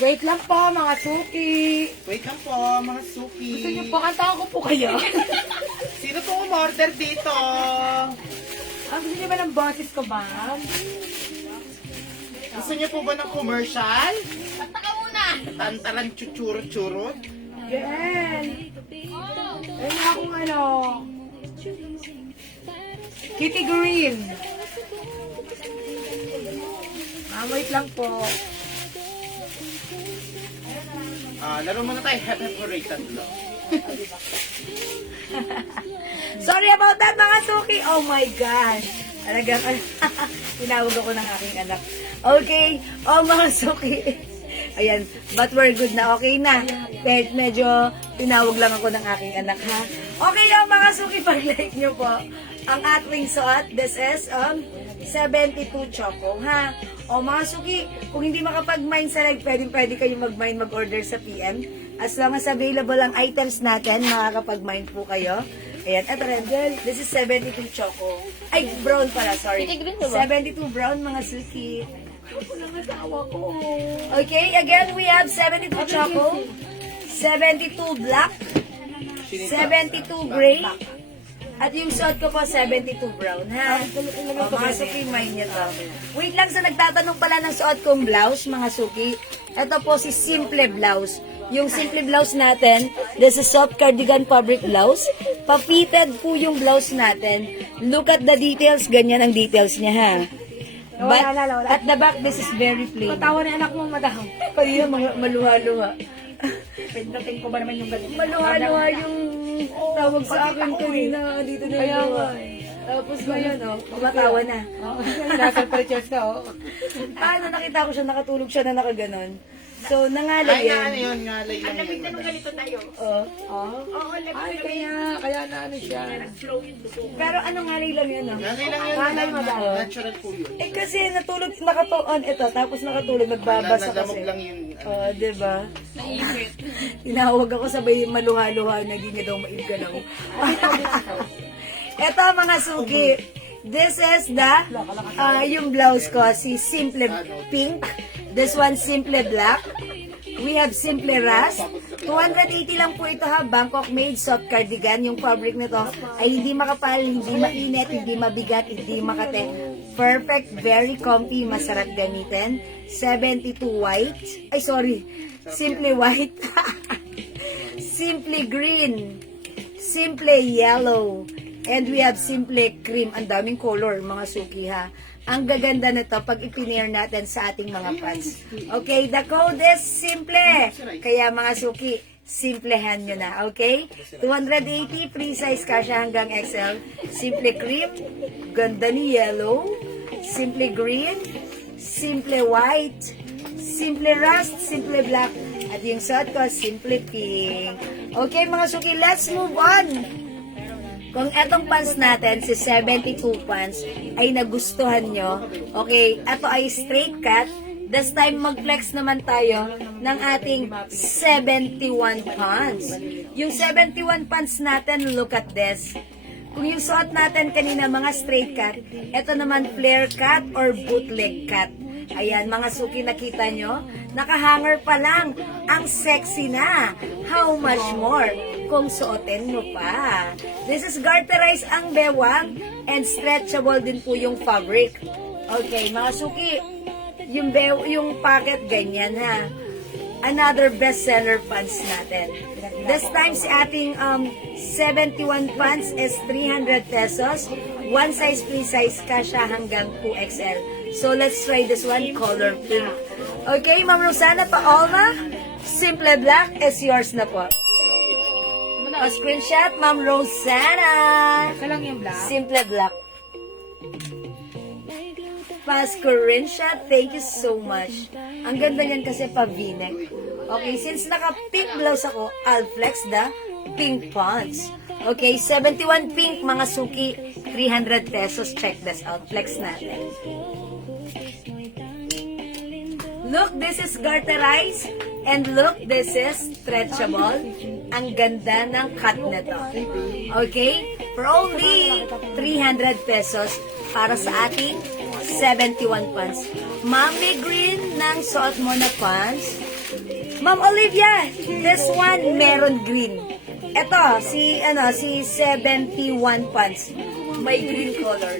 Wait lang po, mga suki. Wait lang po, mga suki. Gusto niyo po, kantahan ko po kayo. Sino po umorder dito? Gusto niyo ba ng boses ko, ma'am? Gusto niyo po ba ng commercial? Basta ka muna! Tantalan chuchurot-churot? Yan. Ayun nga akong ano. Kitty Green. Wait lang po. Laro muna tayo. Happy Parade tatlo. Sorry about that, mga suki. Oh my gosh. Talagang, tinawag ako ng aking anak. Okay. Oh, mga suki. Ayan. But we're good na. Okay na. Medyo tinawag lang ako ng aking anak, ha? Okay lang, mga suki. Pag-like nyo po ang ating suot. This is 72 choco, ha? O, mga suki, kung hindi makapag-mine sa live, pwede kayong mag-mine, mag-order sa PM. As long as available ang items natin, makakapag-mine po kayo. Ayan, eto rin, girl. This is 72 choco. Ay, brown pala, sorry. Kitty green ba? 72 brown, mga suki. Ako lang asawa ko. Okay, again, we have 72 choco, 72 black, 72 gray, at yung suot ko po, 72 brown, ha? O, mga suki, mind nyo to. Wait lang, sa nagtatanong pala ng suot kong blouse, mga suki. Ito po si Simple Blouse. Yung simple blouse natin, this is soft cardigan fabric blouse. Pa-fitted po yung blouse natin. Look at the details, ganyan ang details niya, ha? But, Wala. at the back, this is very plain. Patawa na anak mo, madam. Kanina maluha-luha. Pindating ko ba naman yung ganito? Maluha-luha yung tawag sa akin kanina. Dito na Kaya yung nga luha. Tapos ngayon, kumatawa na. Nasa purchase ka, oh. Paano nakita ko siya, nakatulog siya na nakaganon. So, nangalay Ay, na ano yan. yun, ngalay lang yun. Oh. Ay, kaya na ano siya. Pero anong ngalay lang yun, no? Ngalay lang yun, Ngalay, madam. natural po yun. Eh kasi natulog, nakatuon ito, tapos nakatulog, nagbabasa Nadamog kasi. lang yun. Oh, diba? Naipit. Tinawag ako sabay maluha-luha, naging niya daw maibgalaw. Ito mga suki, this is the, yung blouse ko, si Simple Pink. This one, Simple Black. We have Simple Ras. 280 lang po ito ha, Bangkok made soft cardigan. Yung fabric nito ay hindi makapal, hindi mainit, hindi mabigat, hindi makate. Perfect, very comfy, masarap gamitin. 72 white. Ay, sorry. Simple white. Simple green. Simple yellow. And we have simple cream. Ang daming color, mga suki ha. Ang gaganda nito pag ipinair natin sa ating mga pants. Okay, the code is simple. Kaya mga suki, simplehan nyo na. Okay? 280, free size kasya hanggang XL. Simple cream. Ganda ni yellow. Simple green. Simple white. Simple rust. Simple black. At yung suot ko, simple pink. Okay mga suki, let's move on. Kung etong pants natin, si 72 pants, ay nagustuhan nyo, okay, ito ay straight cut, this time mag-flex naman tayo ng ating 71 pants. Yung 71 pants natin, look at this. Kung yung suot natin kanina mga straight cut, ito naman flare cut or bootleg cut. Ayan, mga suki, nakita nyo? Nakahanger pa lang. Ang sexy na. How much more kung suotin mo pa? This is garterized ang bewang and stretchable din po yung fabric. Okay, mga suki, yung packet ganyan ha. Another bestseller pants natin. This time si ating 71 pants is 300 pesos. One size free size kasha hanggang 2XL. So let's try this one, color pink. Okay, Ma'am Rosana Paolma, Simple Black is yours na po. Pa-screenshot, Ma'am Rosana. Ito lang yung black. Simple Black. Pa-screenshot, thank you so much. Ang ganda niyan kasi pa-v-neck. Okay, since naka-pink blouse ako, I'll flex the pink pants. Okay, 71 pink, mga suki, 300 pesos. Check this out. Flex natin. Look, this is garterized. And look, this is stretchable. Ang ganda ng cut nito. Okay? For only 300 pesos para sa ating 71 pants. Ma'am, may green ng suot mo na pants. Ma'am Olivia, this one meron green. Ito, si 71 pants. May green color.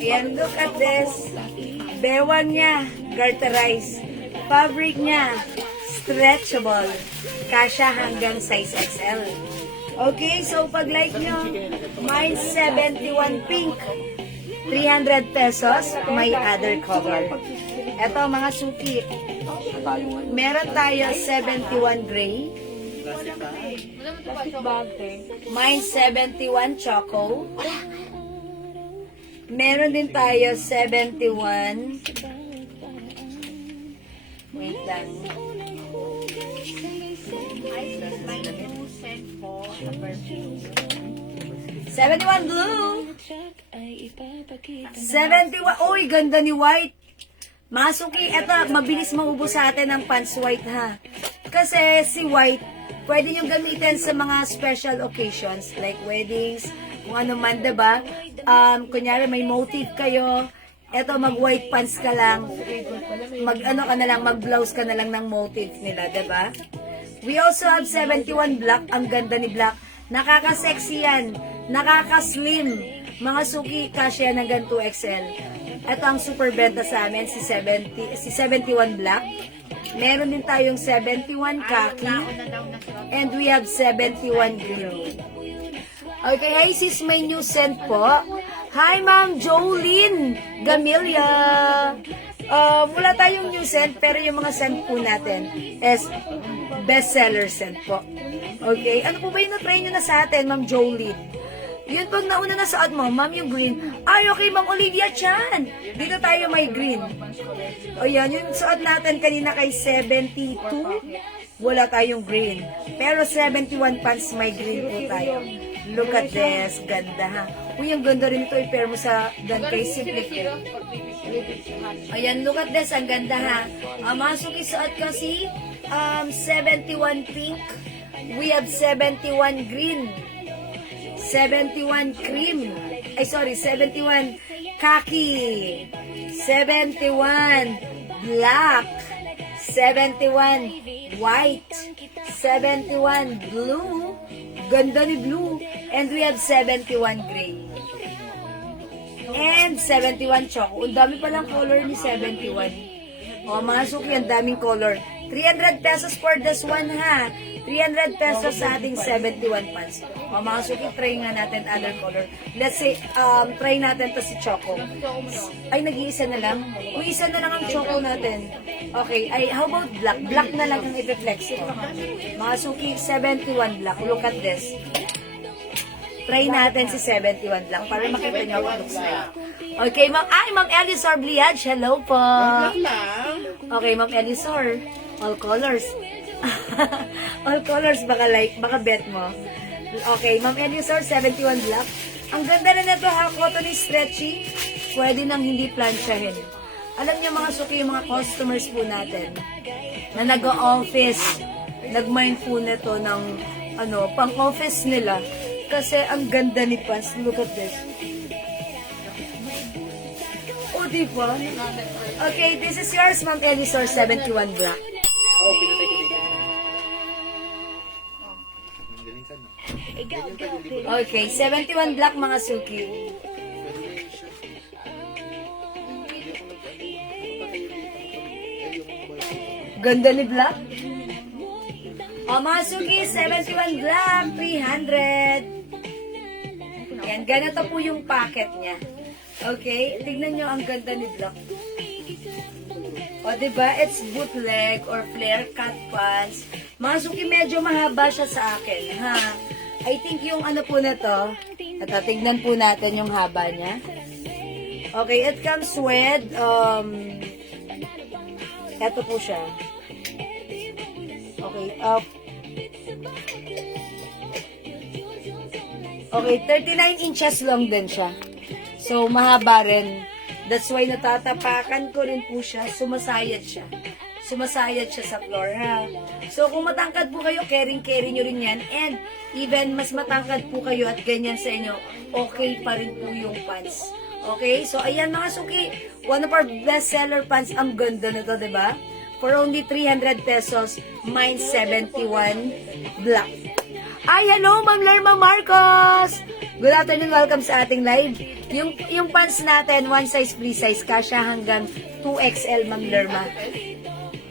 Ayan, look at this. Bewang niya, garterized. Fabric niya, stretchable. Kasya hanggang size XL. Okay, so pag like nyo, mine 71 pink. 300 pesos, may other color. Eto mga suki. Meron tayo 71 gray. Mine 71 choco. Meron din tayo 71. Wait lang. 71 blue. 71. Uy, ganda ni white. Masuki, eto, mabilis maubos sa atin ang pants white ha. Kasi si white, pwede nyo gamitin sa mga special occasions like weddings, kung ano man, diba? Kunyari may motive kayo, eto mag-white pants ka lang, mag-blouse ka na lang ng motive nila, diba? We also have 71 black, ang ganda ni black. Nakaka-sexy yan, nakaka-slim. Mga suki, kasya ng ganito XL. Ito ang super benta sa amin, si 71 black. Meron din tayong 71 khaki. And we have 71 green. Okay, hi sis, may new scent po. Hi Ma'am Jolene Gamilia. Wala tayong new scent, pero yung mga scent po natin is bestseller scent po. Okay, ano po ba yung na-try nyo na sa atin, Ma'am Jolene? Yun pag nauna na suot mo, ma'am, yung green. Ay, okay, Ma'am Olivia Chan. Dito tayo may green. O yan, yung suot natin kanina kay 72, wala tayong green. Pero 71 pants may green po tayo. Look at this, ganda ha. Uy, ang ganda rin ito, i-pair mo sa dan kay Simple Care. Ayan, look at this, ang ganda ha. Masuk isuot ko si 71 pink. We have 71 green. 71 cream. Ay, sorry, 71 khaki. 71 black. 71 white. 71 blue. Ganda ni blue. And we have 71 gray. And 71 choco. Ang dami palang color ni 71. O, masuk yan, daming color. 300 pesos for this one, ha? 300 pesos sa ating 71 pants. O, mga suki, try nga natin other color. Let's say, try natin to si Choco. Ay, nag-iisa na lang? O, isa na lang ang Choco natin. Okay, ay, how about black? Black na lang ang i-reflex ko. Mga suki, 71 black. Look at this. Try natin si 71 black para makita niyo what looks like. Okay, Ma'am. Ay, Ma'am Elisor Bliad. Hello po. Okay, Ma'am Elisor. All colors. All colors, baka bet mo. Okay, Ma'am Elisor, 71 black. Ang ganda na nito ha, cotton is stretchy. Pwede nang hindi plansyahin. Alam niyo mga suki, yung mga customers po natin na nag-office, nag-mind po nito ng pang-office nila. Kasi ang ganda ni pants. Look at this. Oh, diba? Okay, this is yours, Ma'am Elisor, 71 black. Oh, pinatay ko dito. Okay, 71 black mga suki. Ganda ni black. O mga suki, 71 black, 300. Yan, ganito po yung packet niya. Okay, tignan nyo ang ganda ni black. O, diba? It's bootleg or flare cut pants. Mga suki, medyo mahaba siya sa akin, ha? I think yung po na to, at tignan po natin yung haba niya. Okay, it comes with, eto po siya. Okay, okay, 39 inches long din siya. So, mahaba rin. That's why natatapakan ko rin po siya. Sumasayad siya. Sumasayad siya sa floor, ha? So, kung matangkad po kayo, carry nyo rin yan. And, even mas matangkad po kayo at ganyan sa inyo, okay pa rin po yung pants. Okay? So, ayan mga suki. One of our best-seller pants. Ang ganda na to, diba? For only 300 pesos, mine 71 black. Ay, hello, Ma'am Lerma Marcos! Good afternoon, welcome sa ating live. Yung pants natin, one size, free size, kasya hanggang 2XL, Ma'am Lerma.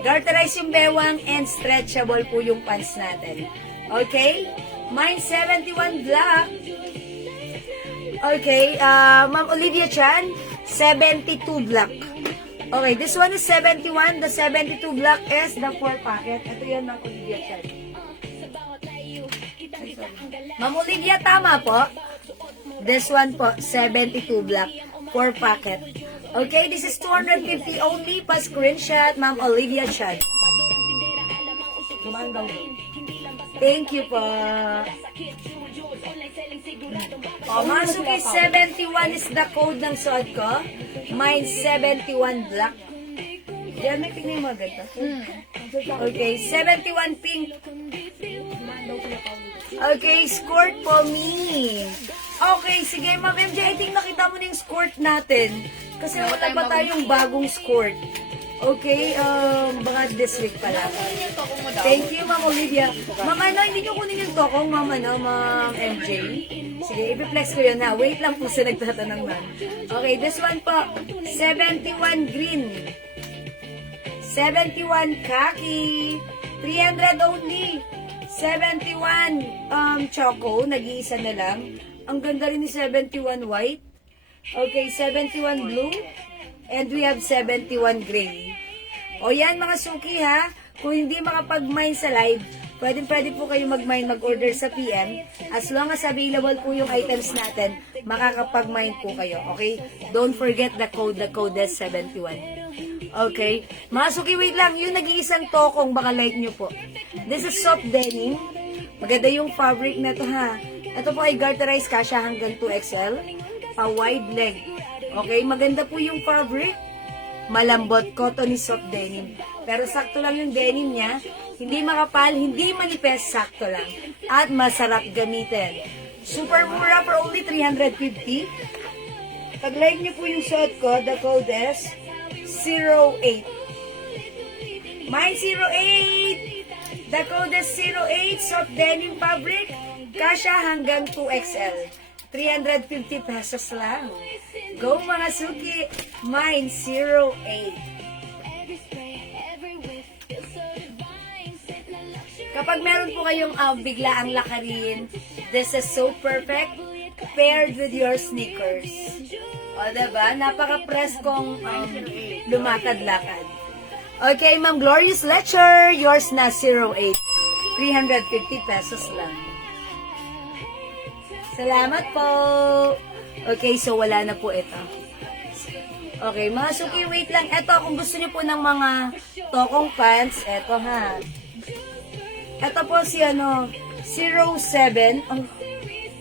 Garterize yung bewang and stretchable po yung pants natin. Okay? Mine 71 black. Okay, Ma'am Olivia Chan, 72 black. Okay, this one is 71. The 72 black is the 4 packet. Ito yun, Ma'am Olivia Chan. Ma'am Olivia, tama po. This one po, 72 black, 4 packet. Okay, this is 250 only. Pa-screenshot, Ma'am Olivia Chan. Thank you po. O, mga suki, 71 is the code ng suot ko. Mine 71 black. Diyan, may tingnan mo agad. Okay, 71 pink. Okay, skirt po me. Okay, sige, Ma'am MJ, I think nakita mo na yung skirt natin. Kasi wala pa tayong bagong skirt. Okay, baka this week pala. Thank you, Ma'am Olivia. Ma'am, hindi nyo kunin yung tokong, Ma'am MJ. Sige, i-flex ko yun, ha. Wait lang po sa nagtatanong, ma'am. Okay, this one po, 71 green. 71 khaki, 300 only. 71 choco, nag-iisa na lang. Ang ganda rin ni 71 white. Okay, 71 blue. And we have 71 gray. O yan mga suki ha. Kung hindi makapag-mine sa live, pwede po kayo mag-mine, mag-order sa PM. As long as available po yung items natin, makakapag-mine po kayo. Okay? Don't forget the code. The code is 71. Okay? Mga suki, wait lang. Yung nag-iisang tokong, baka like nyo po. This is soft denim. Maganda yung fabric na to ha. Ito po ay garterized kasha hanggang 2XL. Pa-wide leg. Okay? Maganda po yung fabric. Malambot, cotton is soft denim. Pero sakto lang yung denim niya. Hindi makapal, hindi manipes, sakto lang. At masarap gamitin. Super mura for only 350. Pag-like niyo po yung suot ko, the code is 08. Mine 08. The code is 08. Soft denim fabric. Kasha hanggang 2XL. 350 pesos lang. Go mga suki. Mine 08. Kapag meron po kayong biglaang lakarin, this is so perfect paired with your sneakers. O, diba? Napaka-preskong lumakad-lakad. Okay, Ma'am Glorious Lecture. Yours na 08. 350 pesos lang. Salamat po. Okay, so wala na po ito. Okay, mga suki, wait lang. Ito, kung gusto niyo po ng mga tokong pants, ito ha. Ito po si 07.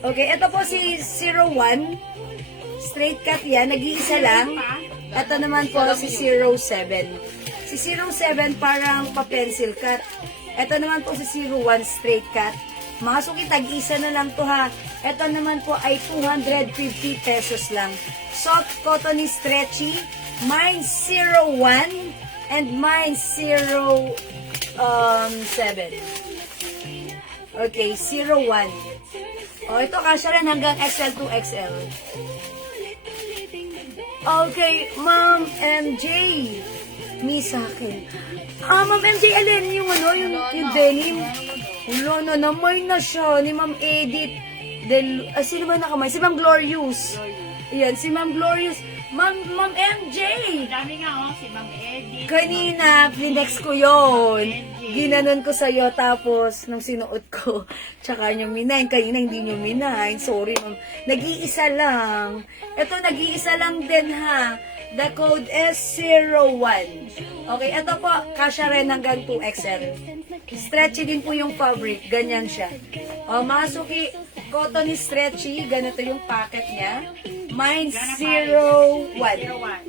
Okay, ito po si 01. Straight cut yan, nag-iisa lang. Ito naman po si 07. Si 07 parang pa-pencil cut. Ito naman po si 01 straight cut. Mga suki, tag-isa na lang to ha. Ito naman po ay 250 pesos lang. Soft, cottony, stretchy. Mine 01 and mine 07. Okay, 01. O, ito kasya rin hanggang XL to XL. Okay, Ma'am MJ. Miss sa akin. Ma'am MJ, alin yung yung denim? Wala na, namay na siya ni Ma'am Edith. Sino ba nakamay? Si Ma'am Glorious. Ayan, si Ma'am Glorious. Ma'am MJ. Dami nga si Ma'am Edith. Kanina, plinex ko yon. Ginanon ko sa'yo, tapos nung sinuot ko, tsaka nyo minain. Kanina hindi nyo minain. Sorry, ma'am. Nag-iisa lang. Ito, nag-iisa lang din, ha. The code is 01. Okay, ito po, kasya rin hanggang 2XL. Stretchy din po yung fabric. Ganyan siya. O, mga suki, cotton is stretchy. Ganito yung packet niya. Mine 01.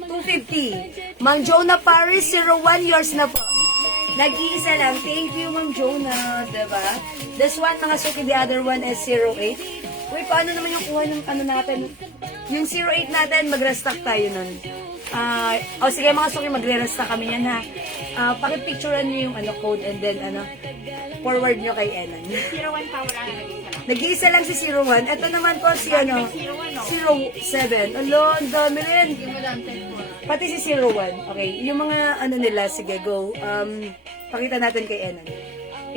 250. Mang Jonah Paris, 01. Yours na po. Nag-iisa lang. Thank you, Ma'am Jonah. Diba? This one, mga suki, the other one is 08. Uy, paano naman yung kuha ng natin? Yung 08 natin, mag-restock tayo nun. Sige mga suki, magre-restock kami yan ha. Pakipicturean nyo yung code and then forward nyo kay Enan. 01 pa, wala na nag-isa lang. Nag-iisa lang si 01. Ito naman po si 07. Alo, ang dami rin. Pati si 01. Okay, yung mga nila, sige, go. Pakita natin kay Enan.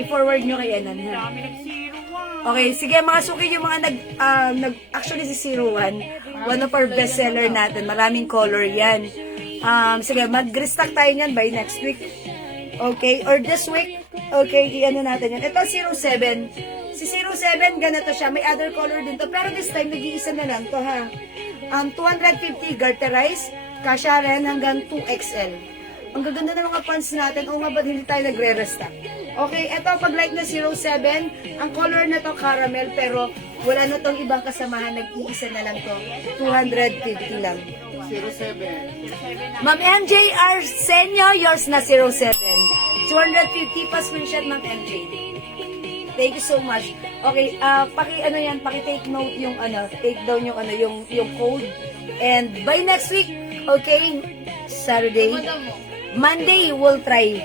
I-forward nyo kay Enan ha. Dami nag-01. Okay, sige mga suki, yung mga actually si 01, one of our bestseller natin, maraming color yan. Sige, mag-restock tayo niyan by next week. Okay, or this week. Okay, natin yan. Ito 07. Si 07, ganito siya. May other color din to. Pero this time, nag-iisa na lang to ha. 250 garterized. Kasya rin hanggang 2XL. Ang gaganda ng mga pants natin. O nga ba't hindi tayo nagre-restock? Okay, eto pag like na 07, ang color na to caramel pero wala na tong ibang kasamahan, nag-iisa na lang to. 250 lang. 07. Ma'am MJ Arsenio, yours na 07. 250 pa screenshot, Ma'am MJ. Thank you so much. Okay, paki-take note yung take down yung code. And by next week, okay, Saturday, Monday, we'll try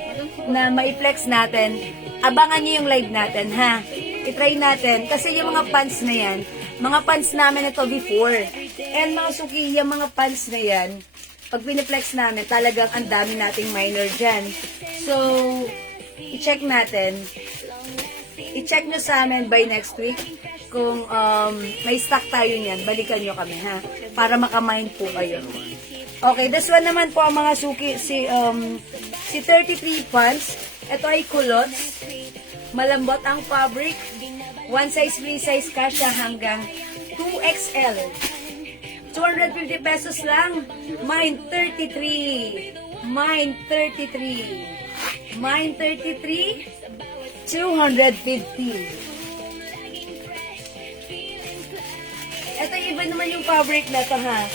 na ma-flex natin. Abangan niyo yung live natin, ha? I-try natin. Kasi yung mga pants na yan, mga pants namin ito before. And mga suki, yung mga pants na yan, pag piniplex namin, talagang ang dami nating minor dyan. So, i-check natin. I-check nyo sa amin by next week kung may stock tayo niyan. Balikan nyo kami, ha? Para makamine po kayo. Okay, this one naman po ang mga suki, si 33 pants. Ito ay culottes. Malambot ang fabric. One size, free size, kasya hanggang 2XL. 250 pesos lang. Mine 33. Mine 33. Mine 33. 250. Ito iba naman yung fabric na to, ha.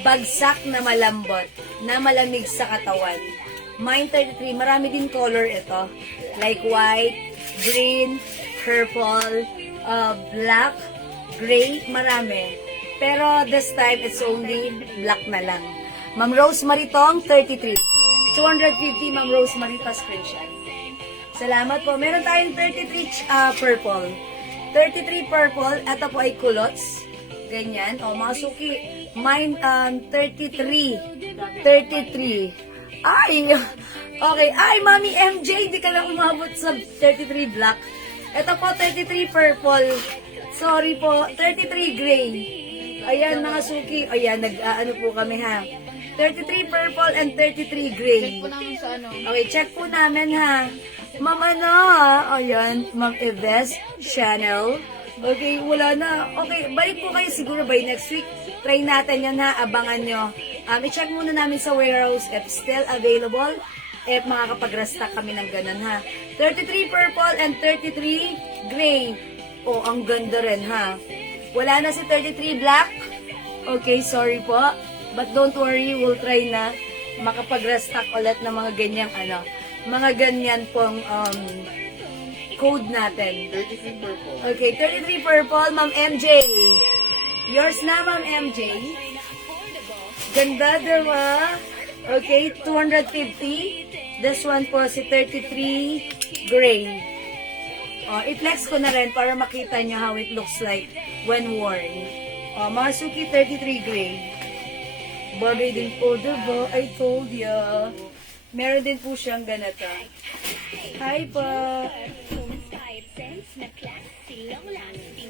Bagsak na malambot, na malamig sa katawan. Mine 33, marami din color ito. Like white, green, purple, black, gray, marami. Pero this time, it's only black na lang. Ma'am Rosemary Tong, 33. 250, Ma'am Rosemary to screenshot. Salamat po. Meron tayong 33 purple. 33 purple. Ito po ay culottes. Ganyan. O, mga suki. Mine, 33. 33. Ay! Okay. Ay, Mami MJ, di ka lang umabot sa 33 black. Ito po, 33 purple. Sorry po, 33 gray. Ayan, mga suki. Ayan, ano po kami, ha. 33 purple and 33 gray. Check po namin sa ano. Okay, check po namin, ha. Ma'am, ano, ayan, Ma'am Eves Channel. Okay, wala na. Okay, balik po kayo siguro by next week. Try natin yan, ha. Abangan nyo. I-check muna namin sa warehouse if still available. If makakapag-restock kami ng ganun, ha. 33 purple and 33 gray. Oh, ang ganda rin, ha. Wala na si 33 black. Okay, sorry po. But don't worry, we'll try na makapag-restock ulit ng mga ganyang, mga ganyan pong code natin. 33 purple. Okay, 33 purple, Ma'am MJ. Yours na, Ma'am MJ. Ganda, diba? Okay, 250. This one po si 33 gray. I-flex ko na rin para makita nyo how it looks like when worn. Mga suki, 33 gray. Bagay din po, diba? I told ya. Meron din po siyang ganito. Hi po.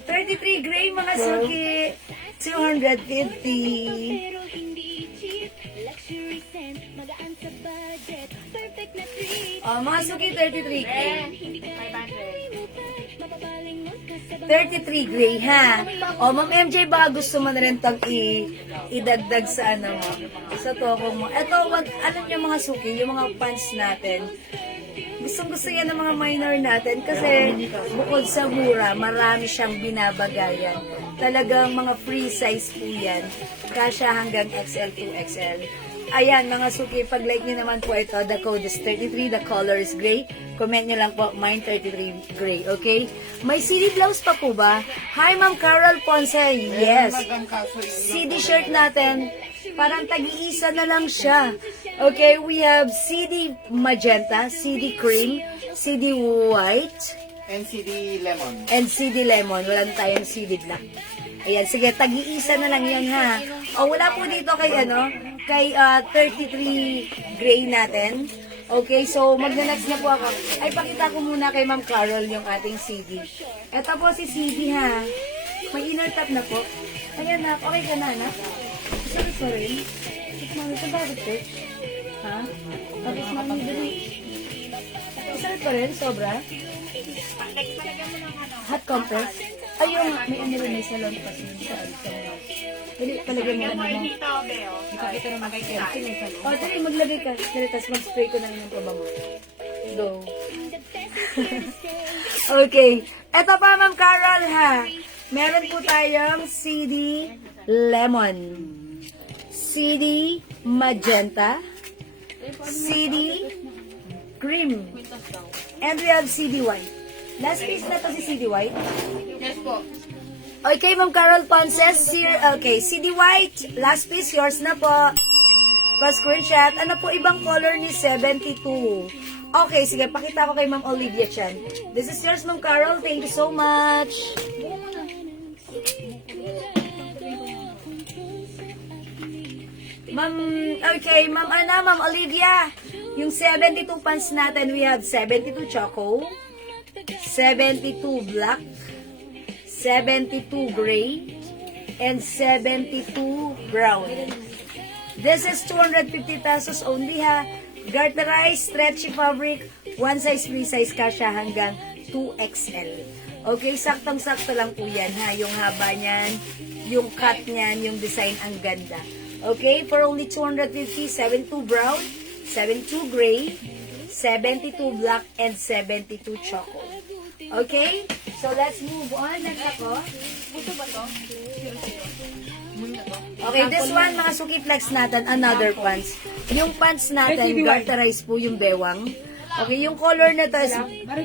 33 gray, mga suki. 250. Pero hindi cheap. Luxury scent, magaan sa budget. Perfect na treat. Mga suki, 33 gray. Hindi ka mapapalimutan. Mapapalingon ka sa 33 gray, ha? Ma'am MJ, baka gusto mo na rin itong idagdag sa mo, sa toko mo. Ito, alam niyo mga suki, yung mga pants natin, gustong-gusto yan ng mga minor natin kasi bukod sa mura, marami siyang binabagayan. Talagang mga free size po yan. Kasya hanggang XL to XL. Ayan, mga suki, pag-like nyo naman po ito, the code is 33, the color is gray. Comment nyo lang po, mine 33 gray, okay? May CD blouse pa po ba? Hi, Ma'am Carol Ponce. Yes. Madam, kaso yung CD shirt natin, parang tag-iisa na lang siya. Okay, we have CD magenta, CD cream, CD white, NCD lemon. and CD lemon. Wala na tayong CD black. Ayan, sige, tag-iisa na lang yan, ha. Wala po dito kay, kay 33 gray natin. Okay, so magna-next na po ako. Ay, pakita ko muna kay Ma'am Carol yung ating CD. Ito po si CD, ha. May inner top na po. Ayan, na. Okay ka na, anak? Sorry pa rin. Mami, ito bakit po? Ha? Tapos mami, dali. Sarap pa rin, sobra. Hot compress. Ayun, may ano rin, may salon pa siya. Dali, palagay mo naman mo. Dali, maglagay ka. Dali, tapos mag-spray ko na rin yung pabango. Go. Okay. Eto pa, Ma'am Carol, ha. Meron po tayong CD lemon. CD magenta. CD cream. And we have CD white. Last piece na to si CD white. Yes po. Okay, Ma'am Carol Ponces. Okay, CD white. Last piece, yours na po. Pa-screenshot. Ano po ibang color ni 72? Okay, sige. Pakita ko kay Ma'am Olivia Chan. This is yours, Ma'am Carol. Thank you so much. Ma'am, okay, Ma'am Olivia. Yung 72 pants natin, we have 72 choco, 72 black, 72 gray, and 72 brown. This is 250 pesos only ha. Garterized, stretchy fabric, one size, free size kasha hanggang 2XL. Okay, saktong-sakto lang po yan ha. Yung haba niyan, yung cut niyan, yung design ang ganda. Okay, for only 250, 72 brown, 72 gray, 72 black, and 72 choco. Okay, so let's move on. Next ako. Gusto ba to? Okay, this one, mga suki flex natin, another pants. Yung pants natin, garterized po yung bewang. Okay, yung color na to is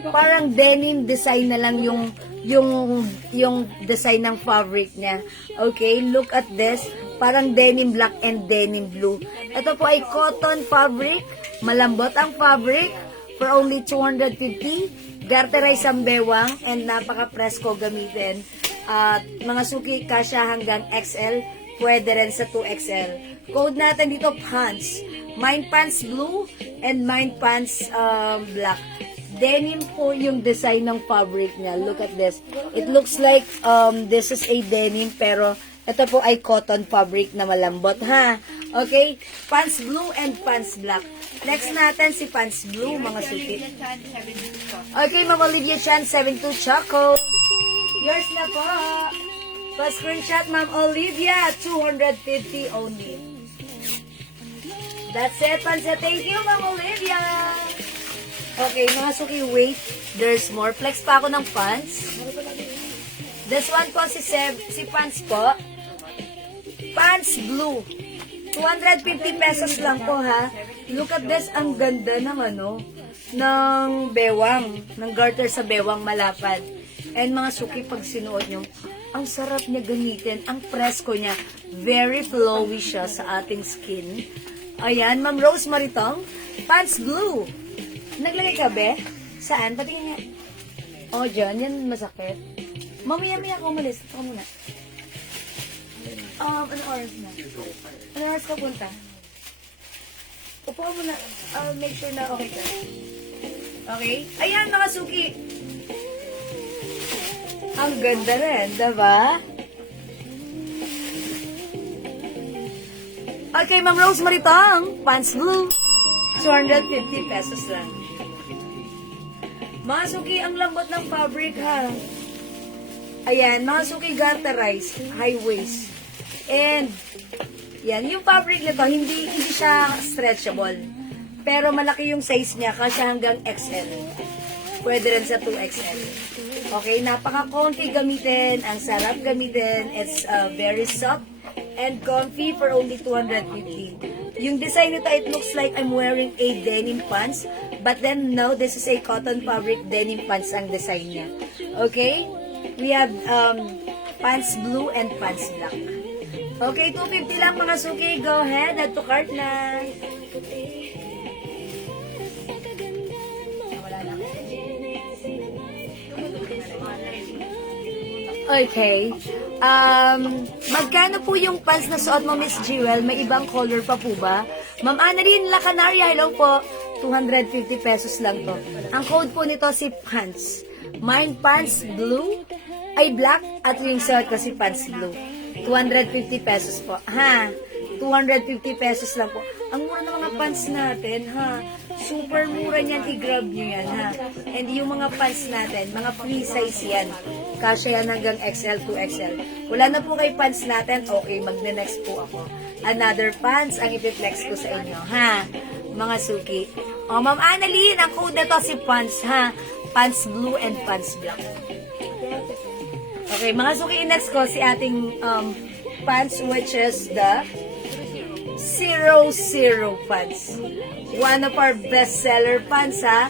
parang denim design na lang yung design ng fabric niya. Okay, look at this. Parang denim black and denim blue. Ito po ay cotton fabric. Malambot ang fabric for only 250. Garterized ang bewang and napaka-presko gamitin. At mga suki, kasya hanggang XL. Pwede rin sa 2XL. Code natin dito, pants. Mine pants blue and mine pants black. Denim po yung design ng fabric niya. Look at this. It looks like this is a denim pero ito po ay cotton fabric na malambot ha. Okay? Pants blue and pants black. Next natin si pants blue mga suki. Okay, Ma'am Olivia Chan, 72 Choco. Yours na po. Pa-screenshot, Ma'am Olivia, 250 only. That's it, Pansa. Thank you, Ma'am Olivia. Okay, mga suki, wait. There's more. Flex pa ako ng pants. This one po, si pants po. Pants blue. 250 pesos lang po, ha. Look at this. Ang ganda ng ng bewang. Ng garter sa bewang malapad. And mga suki, pag sinuot nyo, ang sarap niya gamitin. Ang presko niya. Very flowy siya sa ating skin. Ayan, Ma'am Rose Maritong. Pants blue. Naglagay ka, be? Saan? Patingin nga. Oh, dyan. Yan masakit. Mamaya-maya ko umalis. Ito ka muna. Ano oras na? Ano oras ka punta? Upo ka muna. I'll make sure na okay ka. Okay? Ayan, mga suki. Ang ganda rin, diba? Okay, Ma'am Rose Maritong. Pants blue. 250 pesos lang. Mga suki, ang lambot ng fabric ha. Ayan, mga suki garterized, high waist. And, yan, yung fabric nito, hindi siya stretchable. Pero malaki yung size niya, kasi hanggang XL. Pwede rin sa 2XL. Okay, napaka-comfy gamitin, ang sarap gamitin, it's very soft and comfy for only 250. Yung design nito, it looks like I'm wearing a denim pants, but then no, this is a cotton fabric denim pants ang design niya. Okay? We have pants blue and pants black. Okay, 250 lang mga suki. Go ahead, add to cart na. Okay. Magkano po yung pants na suot mo, Miss Jewel? May ibang color pa po ba? Ma'am Annalyn La Canaria, hello po. 250 pesos lang to. Ang code po nito si pants. Mine pants blue, ay black, at yung suot ko si pants blue. 250 pesos po. Ha? 250 pesos lang po. Ang mura ng mga pants natin, ha? Super mura niyan, i-grab nyo yan, ha? And yung mga pants natin, mga free size yan. Kasya yan hanggang XL to XL. Wala na po kay pants natin, okay, magne-next po ako. Another pants ang ipiflex ko sa inyo, ha? Mga suki. O, Ma'am Annalyn, ang code na to si pants, ha? Pants blue and pants black. Okay, mga suki, next ko si ating pants, which is the 00 pants. One of our bestseller pants, ha?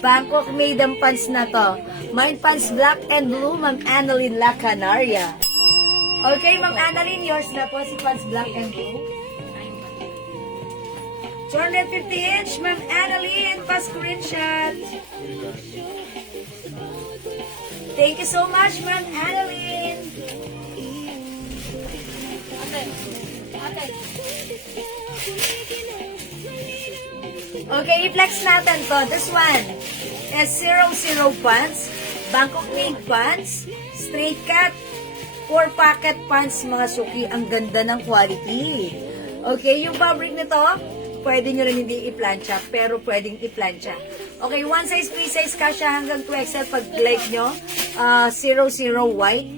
Bangkok made ang pants na to. Mine pants black and blue, Ma'am Annalyn La Canaria. Okay, Ma'am Annalyn, yours na po si pants black and blue. 250 each, Ma'am Annalyn, pa-screenshot. Thank you so much, Ma'am Annalyn. Ate. Okay, i-flex natin to. This one is 00 pants, Bangkok made pants, straight cut, 4 pocket pants mga suki. Ang ganda ng quality. Okay, yung fabric nito, pwede nyo rin hindi i-plancha, pero pwedeng i-plancha. Okay, one size, free size, kasha hanggang 2XL pag like nyo. 00 white.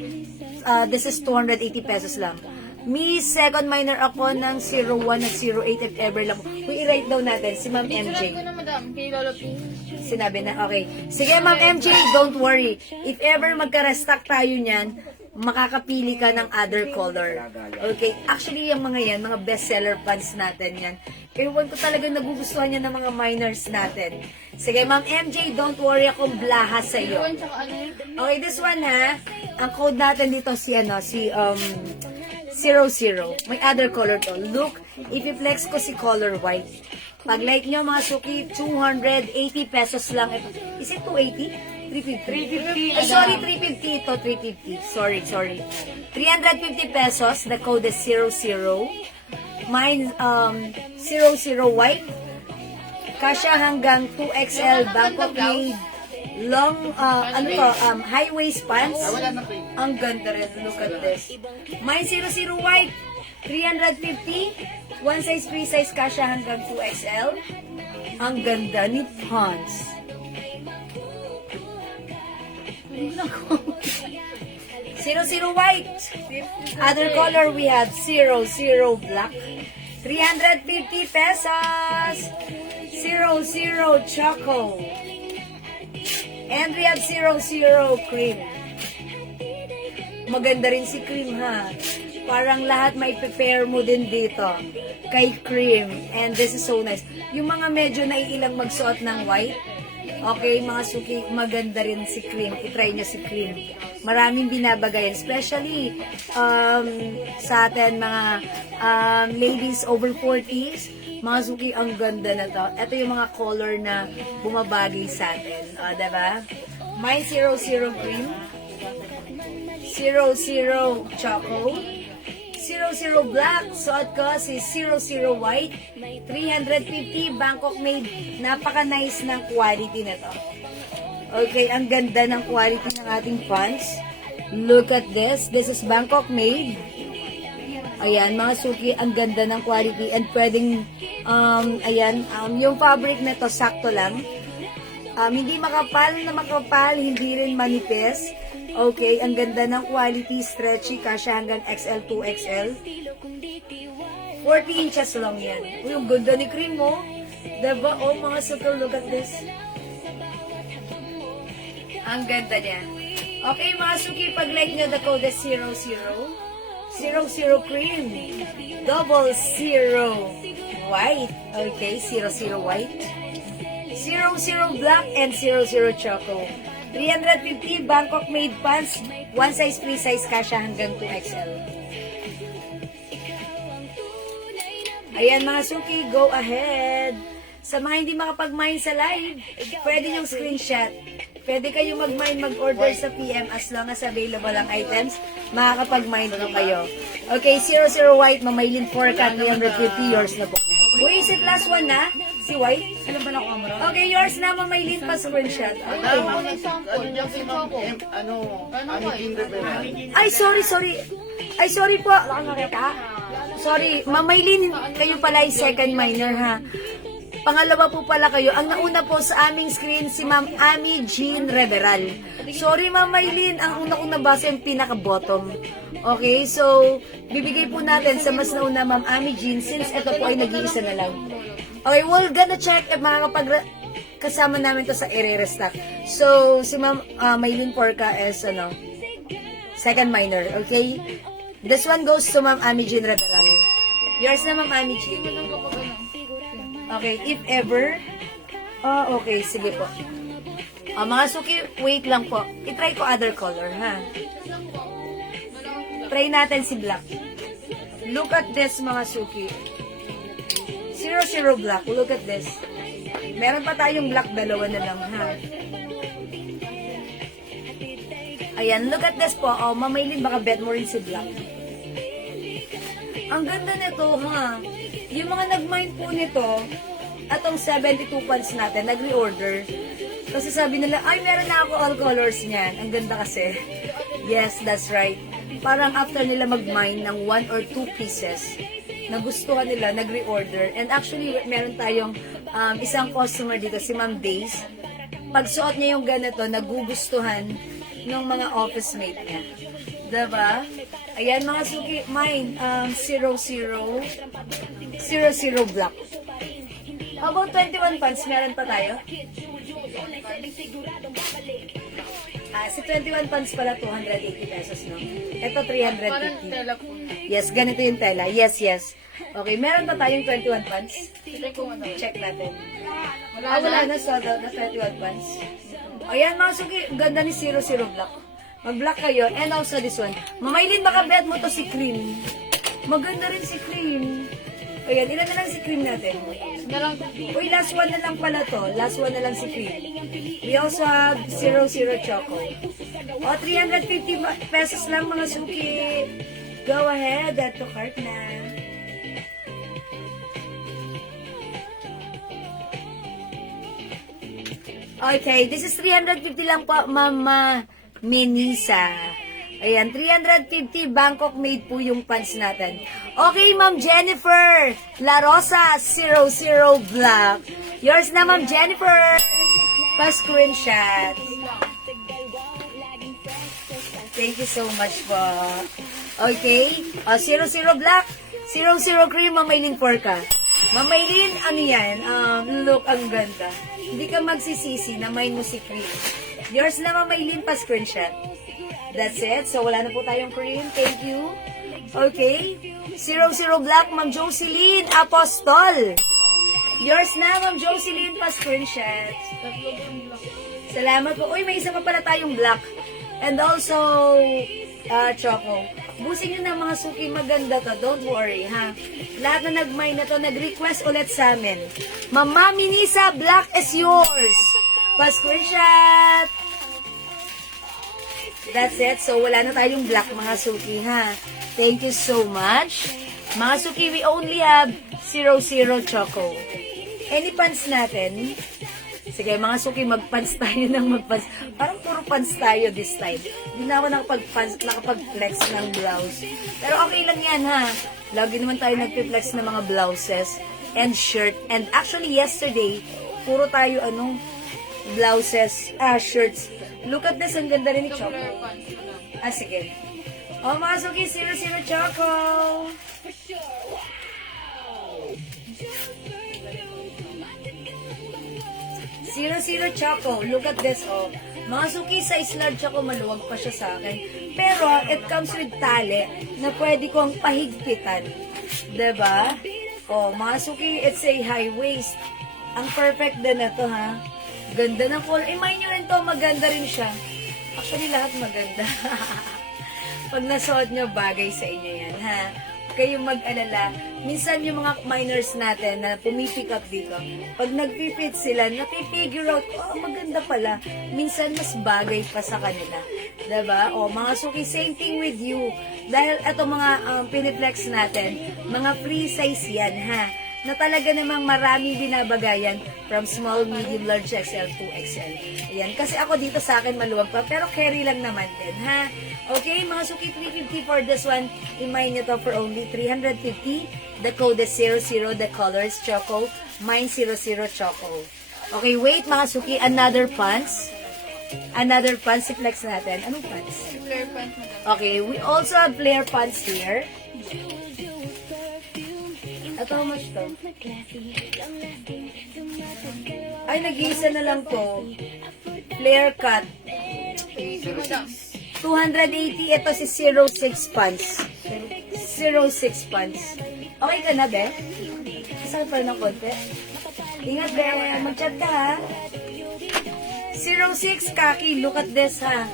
This is 280 pesos lang. Me, second minor ako ng 01 at 08 if ever lang. Uy, i-write daw natin si Ma'am Sulat MJ. ko na, madam. Kay Lolo P. Sinabi na, okay. Sige, Ma'am MJ, don't worry. If ever magka-restock tayo niyan, makakapili ka ng other color. Okay? Actually, yung mga yan, mga bestseller pants natin yan. Ewan ko talaga nagugustuhan yan ng mga minors natin. Sige, Ma'am MJ, don't worry, akong blaha sa iyo. Yun, tsaka ano yun? Okay, this one ha. Ang code natin dito si 00. May other color to. Look, if i-flex ko si color white. Pag like nyo mga suki, 280 pesos lang. Is it 280? 350. 350. Ay, sorry, 350 ito. 350. Sorry. 350 pesos. The code is 00. Mine, 00 white. Kasha hanggang 2XL. Bangkok made. Long, high waist pants. Ang ganda rin. Look at this. Mine 00 white. 350. One size, free size, kasha hanggang 2XL. Ang ganda ni pants. 00 white. Other color we have 00 black. 350 pesos. 00 choco. And we have 00 cream. Maganda rin si cream ha. Parang lahat may prepare mo din dito. Kay cream. And this is so nice. Yung mga medyo naiilang magsuot ng white. Okay, mga suki, maganda rin si cream. I-try nyo si cream. Maraming binabagayan. Especially sa atin mga ladies over 40s. Mga suki, ang ganda na to. Ito yung mga color na bumabagay sa atin. O, diba? Mine 00 cream. 00 choco. 00 black. Suot ko si 00 white. 350 Bangkok made. Napaka-nice ng quality na to. Okay, ang ganda ng quality ng ating pants. Look at this. This is Bangkok made. Ayan, mga suki, ang ganda ng quality and pwedeng, yung fabric na to, sakto lang. Hindi makapal na makapal, hindi rin manipis. Okay, ang ganda ng quality, stretchy, kasya hanggang XL, 2XL. 40 inches lang yan. Uy, ang ganda ni cream mo. Diba? Oh, mga suki, look at this. Ang ganda niya. Okay, mga suki, pag like nyo, the code is 00. 00 cream. 00 white. Okay, 00 white. 00 black and 00 choco. 350 Bangkok made pants. One size, free size, kasha hanggang 2XL. Ayan mga suki, go ahead. Sa mga hindi makapag-mine sa live, pwede yung screenshot. Pwede kayo mag-order sa PM as long as available ang items. Makakapag-mine po kayo. Okay, 00 white, Mamaylin Forecat, 350, yours na po. Uy, is it last one na? Si white? Ano ba na camera? Okay, yours na, Mamaylin pa screenshot. Okay. Ako nag-sample. Ano si Ma'am M, King Rivera. Ay, sorry. Ay, sorry po. Sorry, Mamaylin, kayo pala ay second minor ha. Pangalawa po pala kayo. Ang nauna po sa aming screen, si Ma'am Ami Jean Reveral. Sorry, Ma'am Maylin. Ang una kong nabasa yung pinaka-bottom. Okay, so, bibigay po natin sa mas nauna, Ma'am Ami Jean, since ito po ay nag-iisa na lang. Okay, we're gonna check if kasama namin to sa i-restock. So, si Ma'am Maylin Porca is, second minor. Okay? This one goes to Ma'am Ami Jean Reveral. Yours na, Ma'am Ami Jean. Okay, if ever. Okay, sige po. Mga suki, wait lang po. I-try ko other color, ha? Try natin si black. Look at this, mga suki. 00 black. Look at this. Meron pa tayong black, dalawa na lang, ha? Ayan, look at this po. Mamaylin, baka bet mo rin si black. Ang ganda nito, ha? yung mga nag-mind po nito, atong 72 pants natin, nag-reorder. Kasi sabi nila, ay, meron na ako all colors niyan. Ang ganda kasi. Yes, that's right. Parang after nila mag-mine ng 1 or 2 pieces, nagustuhan nila, nag-reorder. And actually, meron tayong isang customer dito, si Ma'am Days. Pag suot niya yung ganito, nagugustuhan ng mga office mate niya. Diba? Ayan mga suki, mine, 00 black. How about 21 pants? Meron pa tayo? Si 21 pants pala, 280 pesos, no? Ito, Parang 350. tela po. Yes, ganito yung tela. Yes, yes. Okay, meron pa tayong 21 pants? Check ko ano. Check natin. Wala Wala na. na, sold out na 21 pants. Ayan, mga suki, ganda ni 00 black. Mag-black kayo. And also this one. Mamaylin, baka bet mo to si Cream. Maganda rin si Cream. Ayan, ilan na lang si Cream natin? Na lang. Uy, last one na lang pala to. Last one na lang si Cream. We also have 00 Choco. O, 350 pesos lang mga suki. Go ahead, add to cart na. Okay, this is 350 lang po, Mama Menisa. Ayan, 350 Bangkok made po yung pants natin. Okay, Ma'am Jennifer La Rosa 00 Black. Yours na, Ma'am Jennifer. Pa-screenshot. Thank you so much po. Okay, 00 Black, 00 Cream, Mamaylin 4 ka. Mamaylin, ano yan? Look, ang ganda. Hindi ka magsisisi na may mo si Cream. Yours na, Mamaylin, pa-screenshot. That's it. So, wala na po tayong cream. Thank you. Okay. 00 Black, Ma'am Jocelyn Apostol. Yours na, Ma'am Jocelyn, pa-screenshot. Salamat po. Uy, may isa pa pala tayong black. And also, Choco. Busin nyo na mga suki, maganda to. Don't worry, ha? Lahat na nag-mine na to, nag-request ulit sa amin. Mama Minisa, black is yours. Pa-screenshot. That's it. So, wala na tayong black, mga suki, ha? Thank you so much. Mga suki, we only have 00 Choco. Any pants natin? Sige, mga suki, mag-pants tayo ng mag-pants. Parang puro pants tayo this time. Hindi na ako nakapag-flex ng blouse. Pero okay lang yan, ha? Lagi naman tayo nag-flex ng mga blouses and shirt. And actually, yesterday, puro tayo, blouses, shirts. Look at this, ang ganda rin ni Choco. Sige. O, mga suki, 00 Choco. Zero Choco. Look at this, oh. Mga suki, size large ako, maluwag pa siya sa akin. Pero, it comes with tali na pwede kong pahigpitan. Diba? Oh, mga suki, it's a high waist. Ang perfect din na to, ha? Ganda ng color. Mind nyo rin to, maganda rin siya. Actually, lahat maganda. Pag nasuot nyo, bagay sa inyo yan, ha? Kayong mag-alala. Minsan yung mga minors natin na pumipick up dito, pag nag-fit sila, napipigure out, oh, maganda pala. Minsan mas bagay pa sa kanila. Diba? O, mga suki, same thing with you. Dahil ito mga piniflex natin, mga free size yan, ha? Na talaga namang maraming binabagayan from small, medium, large, XL to XL. Ayan. Kasi ako dito sa akin maluwag pa, pero carry lang naman din, ha? Okay, mga suki, 350 for this one. I-mine nyo to for only 350. The code is 00. The colors, Choco. Mine, 00 Choco. Okay, wait, mga suki. Another pants. Another pants. I-flex natin. Anong pants? Flare pants mo lang. Okay, we also have flare pants here. Ito, how much to? Ay, nag-iisa na lang to. Flare cut. 280. Ito si 06 pants. 06 pants. Okay ka na, be? Isang pa ng konti. Ingat, be. Mag-chat ka, ha? 06 kaki. Look at this, ha?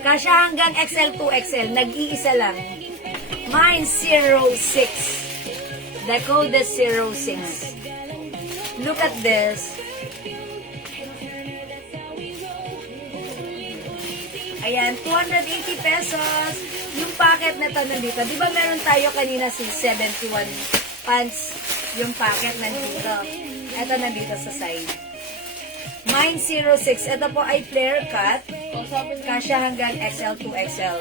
Kasya hanggang XL to XL. Nag-iisa lang. Mine, 06. The code is 06. Look at this. Ayan, 280 pesos. Yung packet na to nandito. Di ba meron tayo kanina si 71 pants Yung packet nandito. Ito nandito sa side. Mine 06. Ito po ay flare cut. Kasya hanggang XL to XL.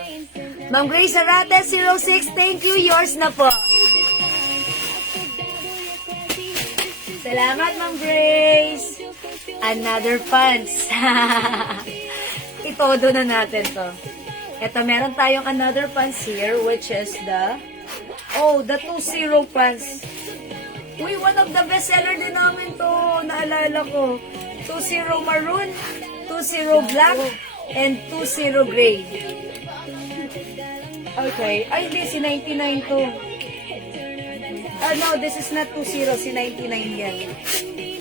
Ma'am Grace Arate 06. Thank you. Yours na po. Salamat, Ma'am Grace. Another pants. Itodo na natin to. Ito, meron tayong another pants here, which is the 2-0 pants. Uy, one of the bestseller din namin to. Naalala ko. 2-0 maroon, 2-0 black, and 2-0 gray. Okay. Ay, hindi. Si 99 to. No, this is not 2-0. Si 99 yan.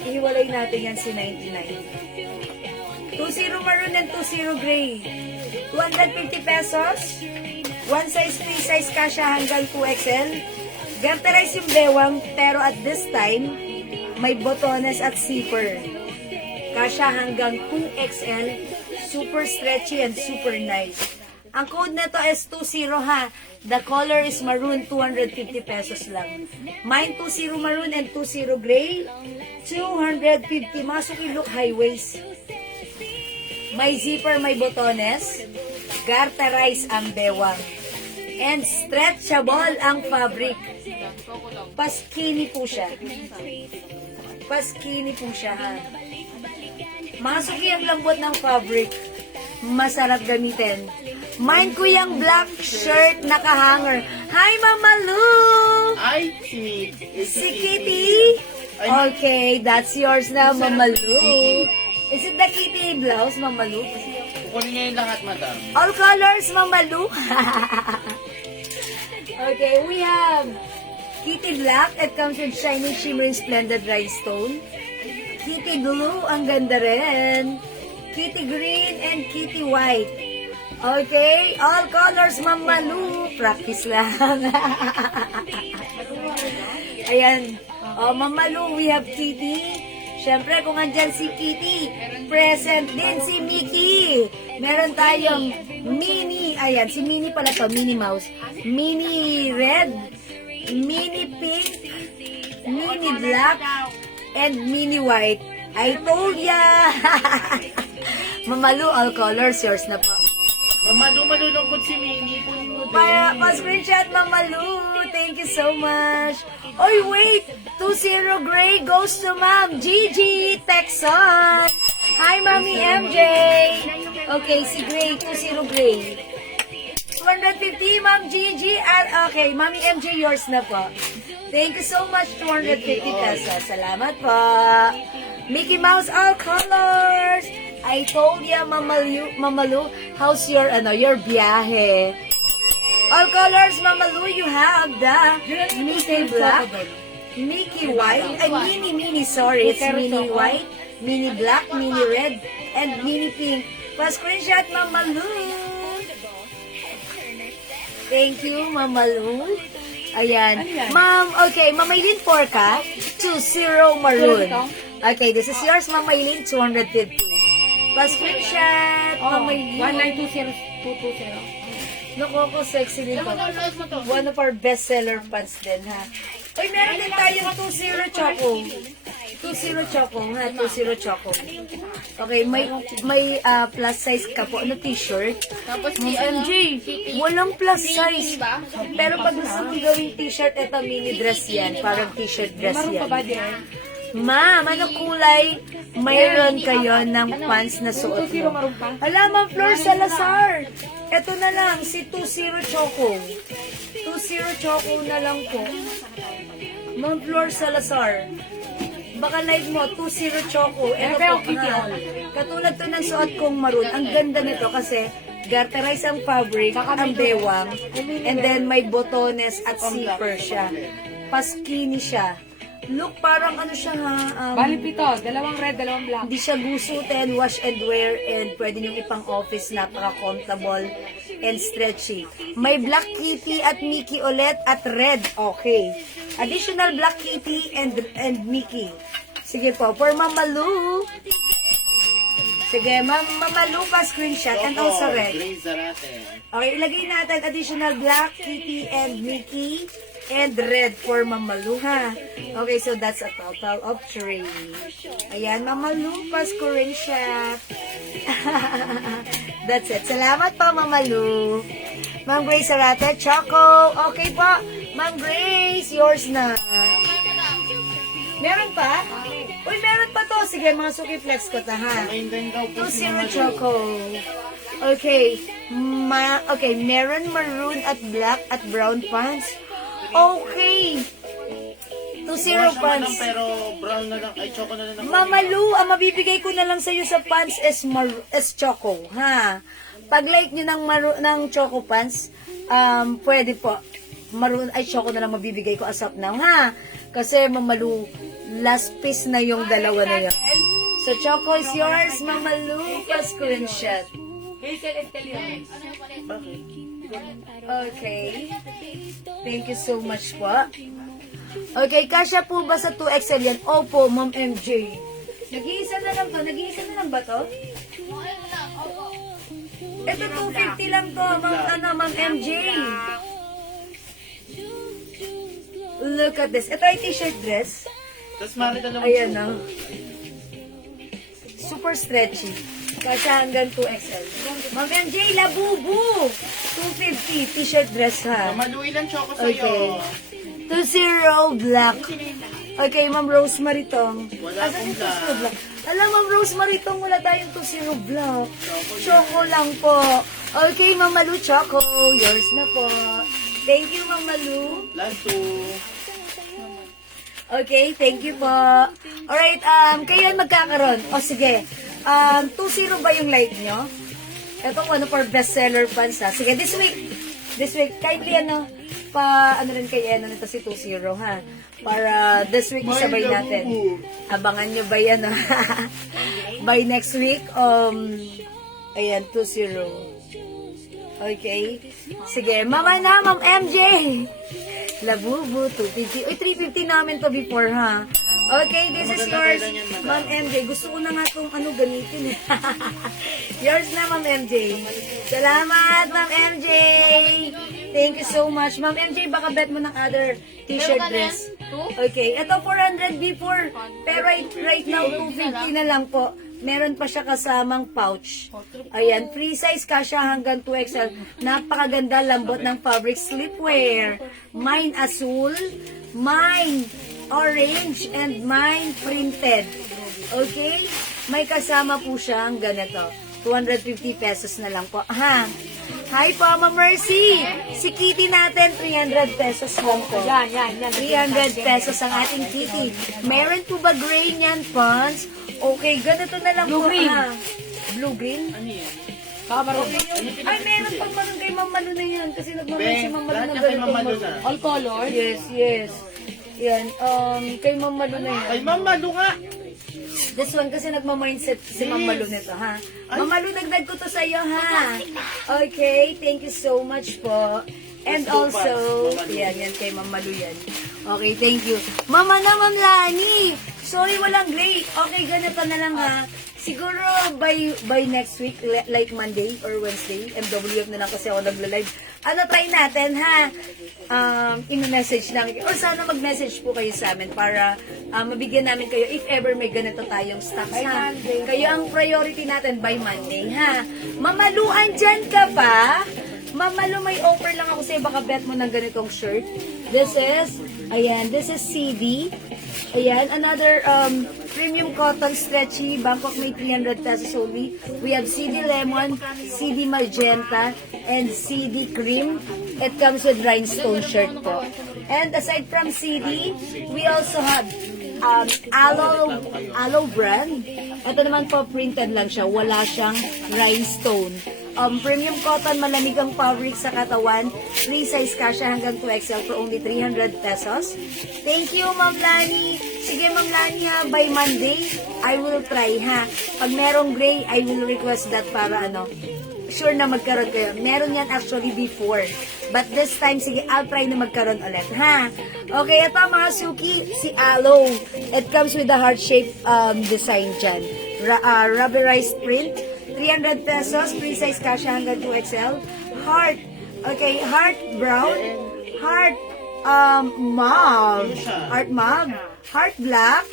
Ihiwalay natin yan si 99. 2-0 maroon and 2-0 gray. 250 pesos. One size, free size kasha hanggang 2XL. Garterize yung bewang, pero at this time, may botones at zipper. Kasha hanggang 2XL. Super stretchy and super nice. Ang code nito is 20 ha. The color is maroon, 250 pesos lang. Mine 20 maroon and 20 gray, 250. Masuki look high waist. May zipper, may botones. Garterize ang bewang. And stretchable ang fabric. Paskini po siya. Paskini po siya ha. Masuki ang lambot ng fabric. Masarap gamitin. Mine ko yung black shirt naka-hanger. Hi, Mama Lu! Ay, Si Kitty? Okay, that's yours na, Mama Lu. Is it the Kitty blouse, Mama Lu? kukunin niya yung lahat, madam. All colors, Mama Lu. Okay, we have Kitty Black. It comes with shiny, shimmering, splendid rhinestone. Kitty Blue, ang ganda rin. Kitty Green and Kitty White. Okay, all colors, Mama Lu. Practice lang. Ayan. Oh, Mama Lu, we have Kitty. Siyempre, kung andyan si Kitty, present din si Mickey. Meron tayong mini, ayan, si Minnie pala to, Minnie Mouse. Mini red, mini pink, mini black, and mini white. I told ya! Mama Lu, all colors, yours na po. Malulungkot si Minnie. Kunin mo din. Para pa-screenshot, Mama Lu. Thank you so much. Oy, wait! 2-0 gray goes to Ma'am Gigi Texan. Hi, Mami MJ. Okay, si Gray, 2-0 gray. 250, Ma'am Gigi. Okay, Mami MJ, yours na po. Thank you so much, 250 pesos. Salamat po. Mickey Mouse, all colors. I told ya, Mama Lu, how's your biyahe? All colors, Mama Lu, you have the Mickey Black, Mickey White, Mini, sorry, it's Mini White, Mini Black, Mini Red, and Mini Pink. Pa-screenshot, Mama Lu. Thank you, Mama Lu. Ayan. Ma'am, okay, Mama Eileen Porca, 2-0 maroon. Okay, this is yours, Mama Eileen, 250. Pa-screenshot, Mama Eileen. 1920220. Naku, ako sexy din po. One of our bestseller pants din, ha? Uy, meron din tayong 2-0 choco. 2-0 choco, ha? 2-0 choco. Okay, may plus size ka po. Ano, t-shirt? Tapos MJ, walang plus size. Pero pag gusto mo gawing t-shirt, eto mini dress yan. Parang t-shirt dress yan. Ma'am, ano kulay? Mayroon kayo ng pants na suot mo. Hala, Ma'am Flor Salazar. Ito na lang, si 2-0 Choco. 2-0 Choco na lang po. Ma'am Flor Salazar. Baka live mo, 2-0 Choco. Ito po, katulad to ng suot kong maroon. Ang ganda nito kasi garterize ang fabric, ang bewang, and then may botones at zipper siya. Paskini siya. Look, parang ano siya ha. Bali pito, dalawang red, dalawang black. Hindi siya gusutin, wash and wear, and pwede nyo ipang office, napaka-comfortable and stretchy. May Black Kitty at Mickey ulit at red. Okay. Additional Black Kitty and Mickey. Sige po, for Mama Lu. Sige, Mama Lu pa screenshot and also red. Grace Arate. Okay, ilagay natin additional Black Kitty and Mickey. and red for Mamalu, ha? Okay, so that's a total of 3. Ayan, Mamalu, Pasko rin siya. That's it. Salamat po, Mamalu. Ma'am Grace Arate, Choco. Okay po. Ma'am Grace, yours na. Meron pa? Uy, meron pa to. Sige, mga suki flex ko ta, ha? Ayun din daw po si 2-0 Mamalu. Choco. Okay. Okay, meron maroon at black at brown pants. Okay. 2-0 Bukas naman lang, pants. pero brown na lang. Ay, choco na lang. Mamalu, ang mabibigay ko na lang sa'yo sa pants is choco, ha? Pag like nyo ng choco pants, pwede po. Maroon ay choco na lang mabibigay ko as of now, ha? Kasi Mamalu, last piece na yung dalawa na yun. So, choco is yours, Mamalu. Pa-screenshot. Hazel Estelio. Bakit? Okay. Thank you so much po. Okay, kasya po ba sa 2XL yan? Opo, Ma'am MJ. Nag-iisa na lang to. Nag-iisa na lang ba to? Ito 250 lang to, Ma'am MJ. Look at this. Ito ay t-shirt dress. Tapos marita naman. Ayan, no? Super stretchy. Kasya hanggang 2XL. Ma'am MJ, labubu! 250 t-shirt dress, ha? Mamalu, ilang choco sa'yo? Okay. 2-0 black. Okay, Ma'am Rosemary Tong. Wala Asan pong yung 2-0 black? Alam, Ma'am Rosemary Tong, wala tayong 2-0 black. Choco lang po. Okay, Ma'am Malu, Choco. Yours na po. Thank you, Ma'am Malu. Last 2. Okay, thank you po. Alright, kayo magkakaroon. O sige, 2-0 ba yung like nyo? Ito one of our bestseller fans, ha? Sige, this week, kindly ano rin kay Eno nito si 2-0, ha? Para this week isabay natin. Abangan nyo ba yan, ha? By next week, ayan, 2-0. Okay. Sige, mama na, Ma'am MJ. Labubu, 250. Uy, 350 namin to before, ha? Okay, this is yours, Ma'am MJ. Gusto ko na nga itong gamitin, eh. Yours na, Ma'am MJ. Salamat, Ma'am MJ. Thank you so much. Ma'am MJ, baka bet mo ng other t-shirt dress. Okay, ito 400 before. Pero right now, 250 na lang po. Meron pa siya kasamang pouch. Ayan, free size kasya hanggang 2XL. Napakaganda, lambot ng fabric sleepwear. Mine asul, mine orange, and mine printed. Okay? May kasama po siyang ganito. 250 pesos na lang po. Ha? Hi po, Ma'am Mercy! Si Kitty natin, 300 pesos lang po. Yan. 300 pesos ang ating Kitty. Meron po ba gray niyan, pants? Okay, ganito na lang po. Blue-green. Ha? Blue-green? Ano yan? Kamaroon. Ay, meron pang maroon kay Ma'am Malu na yan. Kasi nagmamay si Ma'am Malu Lahat ng niya kay ganitong Mamalu maroon. na. All color. Yes. Yan, kay Ma'am Malu na yan. Ay, Mamalu nga! This one kasi nagmamindset si Ma'am Malu nito, ha? Ma'am Malu, dagdag ko to sa iyo, ha? Okay, thank you so much po. And also, yan kay Ma'am Malu yan. Okay, thank you. Mama na, Ma'am Lani! Sorry, walang gray. Okay, ganito na lang, ha? Siguro by next week, like Monday or Wednesday, MWF na lang kasi ako nagla-live. Try natin, ha? In-message namin. Or sana mag-message po kayo sa amin para mabigyan namin kayo if ever may ganito tayong stocks, ha? Kayo ang priority natin by Monday, ha? Mamaluan dyan ka pa? Mamalu, may offer lang ako sa'yo. Baka bet mo ng ganitong shirt. This is CD. Ayan, another premium cotton stretchy, Bangkok may 300 pesos only. We have CD lemon, CD magenta, and CD cream. It comes with rhinestone shirt po. And aside from CD, we also have aloe brand. Ito naman po, printed lang siya. Wala siyang rhinestone. Premium cotton, malamig ang fabric sa katawan. Free size kasya hanggang 2XL for only 300 pesos. Thank you, Ma'am Lani. Sige, Ma'am Lani, ha, by Monday, I will try, ha. Pag merong gray, I will request that para sure na magkaroon kayo. Meron yan actually before. But this time, sige, I'll try na magkaroon ulit, ha? Okay, ito mga suki, si Aloe. It comes with a heart-shaped design dyan. Rubberized print. 300 pesos, free size kasya hanggang 2XL. Heart. Okay, heart brown. Heart mauve, Fuchsia. heart mauve, heart black,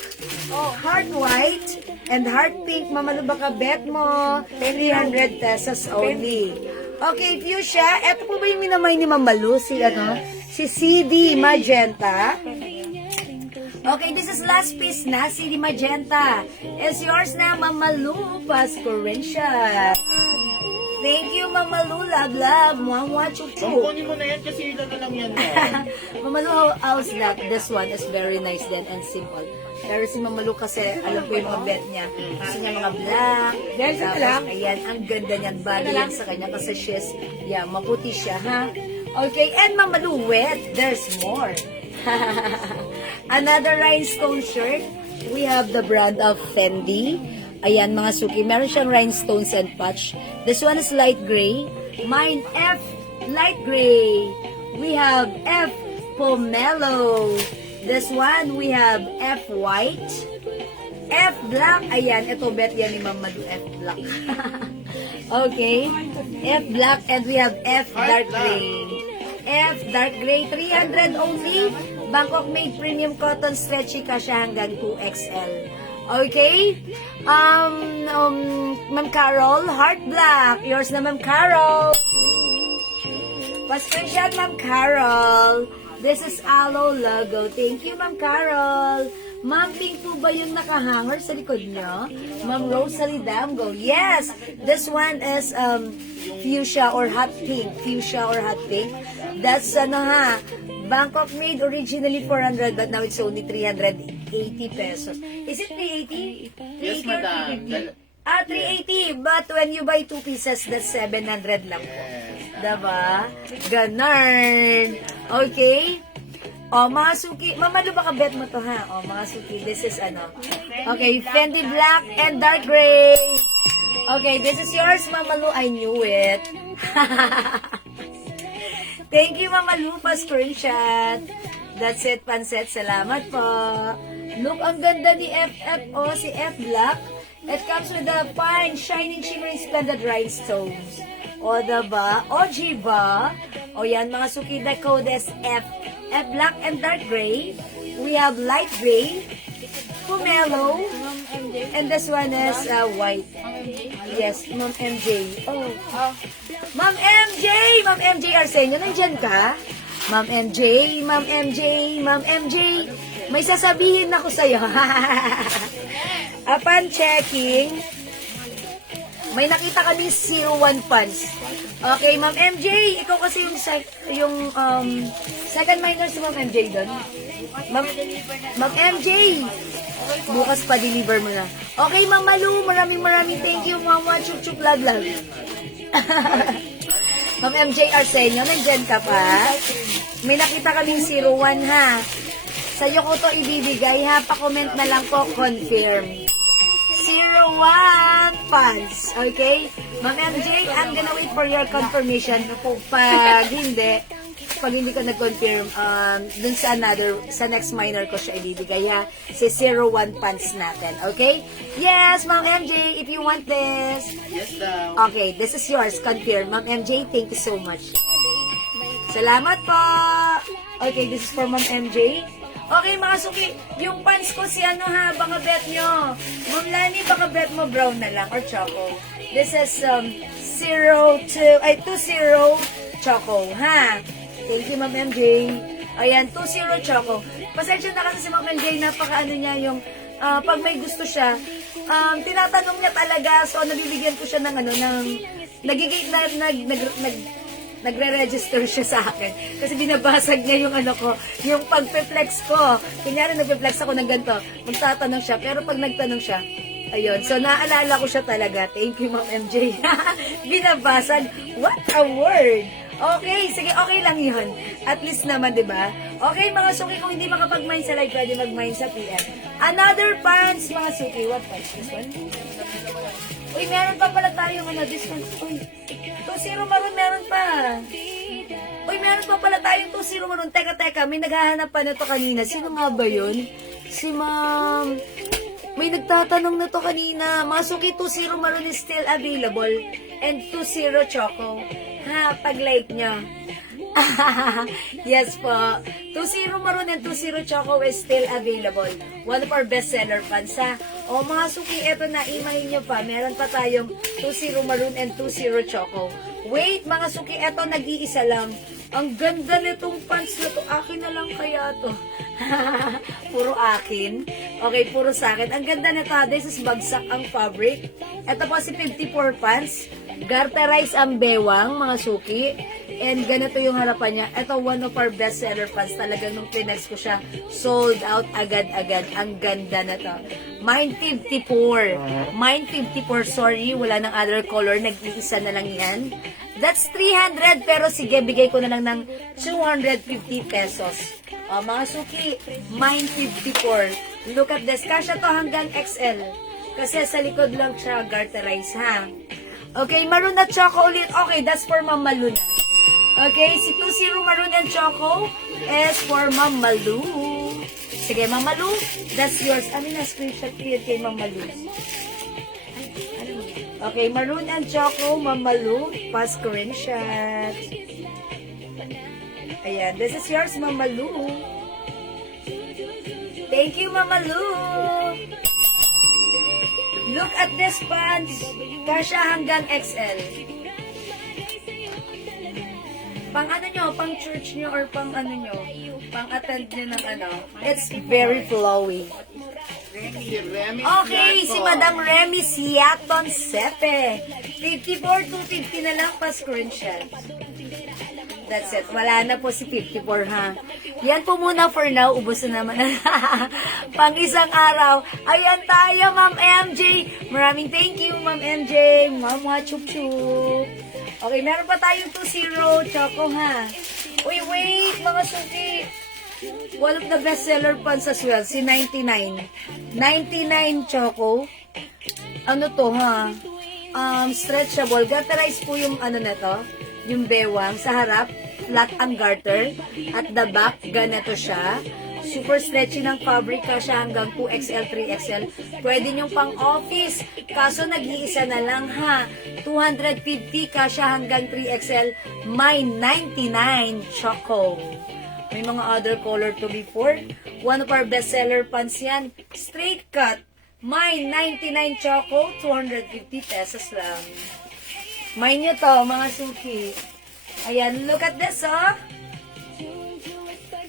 heart white, and heart pink. Mama, ano ba ka bet mo? 300 pesos only. Okay, fuchsia. Eto po ba yung minamay ni Mama Lu? Si, si CD Magenta. Okay, this is last piece na, CD Magenta. It's yours na, Mama Lu Pascorencia. Thank you, Mama Lu. Love, love. Mwah, chuchu. Kunin mo na yan kasi ilan na lang yan. Mama Lu, how's that? This one is very nice then and simple. Pero si Mama Lu kasi, alam ko yung mga bet niya. Gusto niya mga black. Dahil sa Tapos, black? ayan, ang ganda niyan. Bali yan sa kanya kasi she's, yeah, maputi siya, ha? Okay, and Mama Lu, wait, there's more. Another rhinestone shirt. We have the brand of Fendi. Ayan, mga suki. Meron siyang rhinestones and patch. This one is light gray. Mine, F, light gray. We have F, pomelo. This one, we have F, white. F, black. Ayan, ito bet yan ni Mama Lu, F, black. Okay. F, black. And we have F, dark gray. F, dark gray. 300 only. Bangkok made premium cotton stretchy kasya hanggang 2XL. Okay? Ma'am Carol, heart black. Yours na, Ma'am Carol. Pasensya, Ma'am Carol. This is Aloe logo. Thank you, Ma'am Carol. Ma'am, pink po ba yung nakahanger sa likod nyo? Ma'am Rosalie Damgo. Yes! This one is fuchsia or hot pink. Fuchsia or hot pink. That's Bangkok made originally 400 but now it's only 380 pesos. Is it 380? Yes, 380 or madam. 380. But when you buy 2 pieces, that's 700 lang po. Diba? Ganun. Okay? O, mga suki. Mama Lu, baka bet mo to, ha? O, mga suki. This is Okay, Fendi Black and Dark Gray. Okay, this is yours, Mama Lu. I knew it. Thank you, Mama Lu, pa screenshot. That's it, Panset. Salamat po. Look, ang ganda ni FF, si F Black. It comes with the fine, shining, shimmering, splendid rhinestones. O, diba? O, ba? O, yan, mga suki. The code is F Black and Dark Gray. We have light gray, pomelo, and this one is white. Yes, Ma'am MJ. Oh. Ma'am MJ! Ma'am MJ Arsenio, nandyan ka? Ma'am MJ, Ma'am MJ, Ma'am MJ. May sasabihin ako sa'yo. Upon checking, may nakita kami 01 pants. Okay, Ma'am MJ, ikaw kasi yung second minor si Ma'am MJ doon. Ma'am MJ, bukas pa deliver mo na. Okay, Ma'am Malu, maraming thank you, Mama. Chup chup lag lag. Ma'am MJ Arsenio, nandyan ka pa? May nakita kaming 01 ha. Sa'yo ko to ibibigay ha. Pa-comment na lang po, confirm. 01 fans. Okay? Ma'am MJ, I'm gonna wait for your confirmation. Pag hindi ko nag-confirm, dun sa next minor ko siya ibibigay ha. Si 01 fans natin. Okay? Yes, Ma'am MJ, if you want this. Yes, daw. Okay, this is yours. Confirm. Ma'am MJ, thank you so much. Salamat po. Okay, this is for Ma'am MJ. Okay, mga suki, yung pants ko si baka bet nyo. Ma'am Lani, baka bet mo brown na lang or choco. This is 20 choco, ha? Thank you, Ma'am MJ. Ayan, 20 choco. Pasensya na kasi si Ma'am MJ, napaka niya yung, pag may gusto siya, tinatanong niya talaga, so nabibigyan ko siya ng nagre-register siya sa akin. Kasi binabasag niya yung yung pagpe-flex ko. Kunyari nagpe-flex ako ng ganito, magtatanong siya, pero pag nagtanong siya, ayun. So, naalala ko siya talaga. Thank you, Ma'am MJ. Binabasag. What a word! Okay, sige, okay lang yun. At least naman, di ba? Okay, mga suki, kung hindi makapag-mine sa live, pwede mag-mine sa PM. Another pants, mga suki. What pants? This one? Uy, meron pa pala tayong this one. Uy, 2-0 maroon, meron pa. Uy, meron pa pala tayong 2-0 maroon. Teka, may naghahanap pa na to kanina. Sino nga ba yun? Si Ma'am. May nagtatanong na to kanina. Mga suki, 2-0 maroon is still available. And 2-0 choco. Ha, pag-like nyo. Yes po. 2-0 Maroon and 2-0 Choco is still available. One of our bestseller fans, ha? O mga suki, eto na, imahin nyo pa. Meron pa tayong 2-0 Maroon and 2-0 Choco. Wait, mga suki, eto nag-iisa lang. Ang ganda nitong pants na to. Akin na lang kaya to. Puro akin. Okay, puro sa akin. Ang ganda nito, ha? This is bagsak ang fabric. Ito po si 54 pants. Garterize ang bewang, mga suki. And ganito yung harapan niya. Ito, one of our best-seller pants. Talaga nung pinex ko siya, sold out agad-agad. Ang ganda na to. Mine 54. Mine 54, sorry. Wala nang other color. Nag-iisa na lang yan. That's 300, pero sige, bigay ko na lang ng 250 pesos. Mga suki, mine 54. Look at this. Kasya to hanggang XL. Kasi sa likod lang siya garterize, ha? Okay, Maroon at Choco ulit. Okay, that's for Ma'am Malu na. Okay, si 2-0 Maroon and Choco is for Ma'am Malu. Sige, Ma'am Malu, that's yours. Ano na screenshot ko yun kay Ma'am Malu? Okay, Maroon and Choco, Ma'am Malu, pa-screenshot. Ayan, this is yours, Ma'am Malu. Thank you, Ma'am Malu. Look at this pants. Kasya hanggang XL. Pang ano nyo, pang church nyo, or pang ano nyo, pang attend nyo ng ano. It's very flowy. Si Remy Okay, Siaton. si Madam Remy Siaton Sepe. 54, 250 na lang pa screenshot. That's it. Wala na po si 54, ha? Yan po muna for now. Ubos na naman. Pang isang araw. Ayan tayo, Ma'am MJ. Maraming thank you, Ma'am MJ. Mama chup chup. Okay, meron pa tayong 2-0 Choco, ha? Uy, wait, mga suki. One of the bestseller pants as well, si 99. 99 Choco. Ano to, ha? Stretchable. Garterize po yung ano na to. Yung bewang sa harap, flat ang garter. At the back, ganito siya. Super stretchy ng fabric ka siya hanggang 2XL, 3XL. Pwede nyo pang office. Kaso nag-iisa na lang, ha. 250 ka siya hanggang 3XL. Mine 99 Choco. May mga other color to before. One of our bestseller pants yan. Straight cut. Mine 99 Choco. 250 pesos lang. Mine nyo to, mga suki. Ayan, look at this, oh.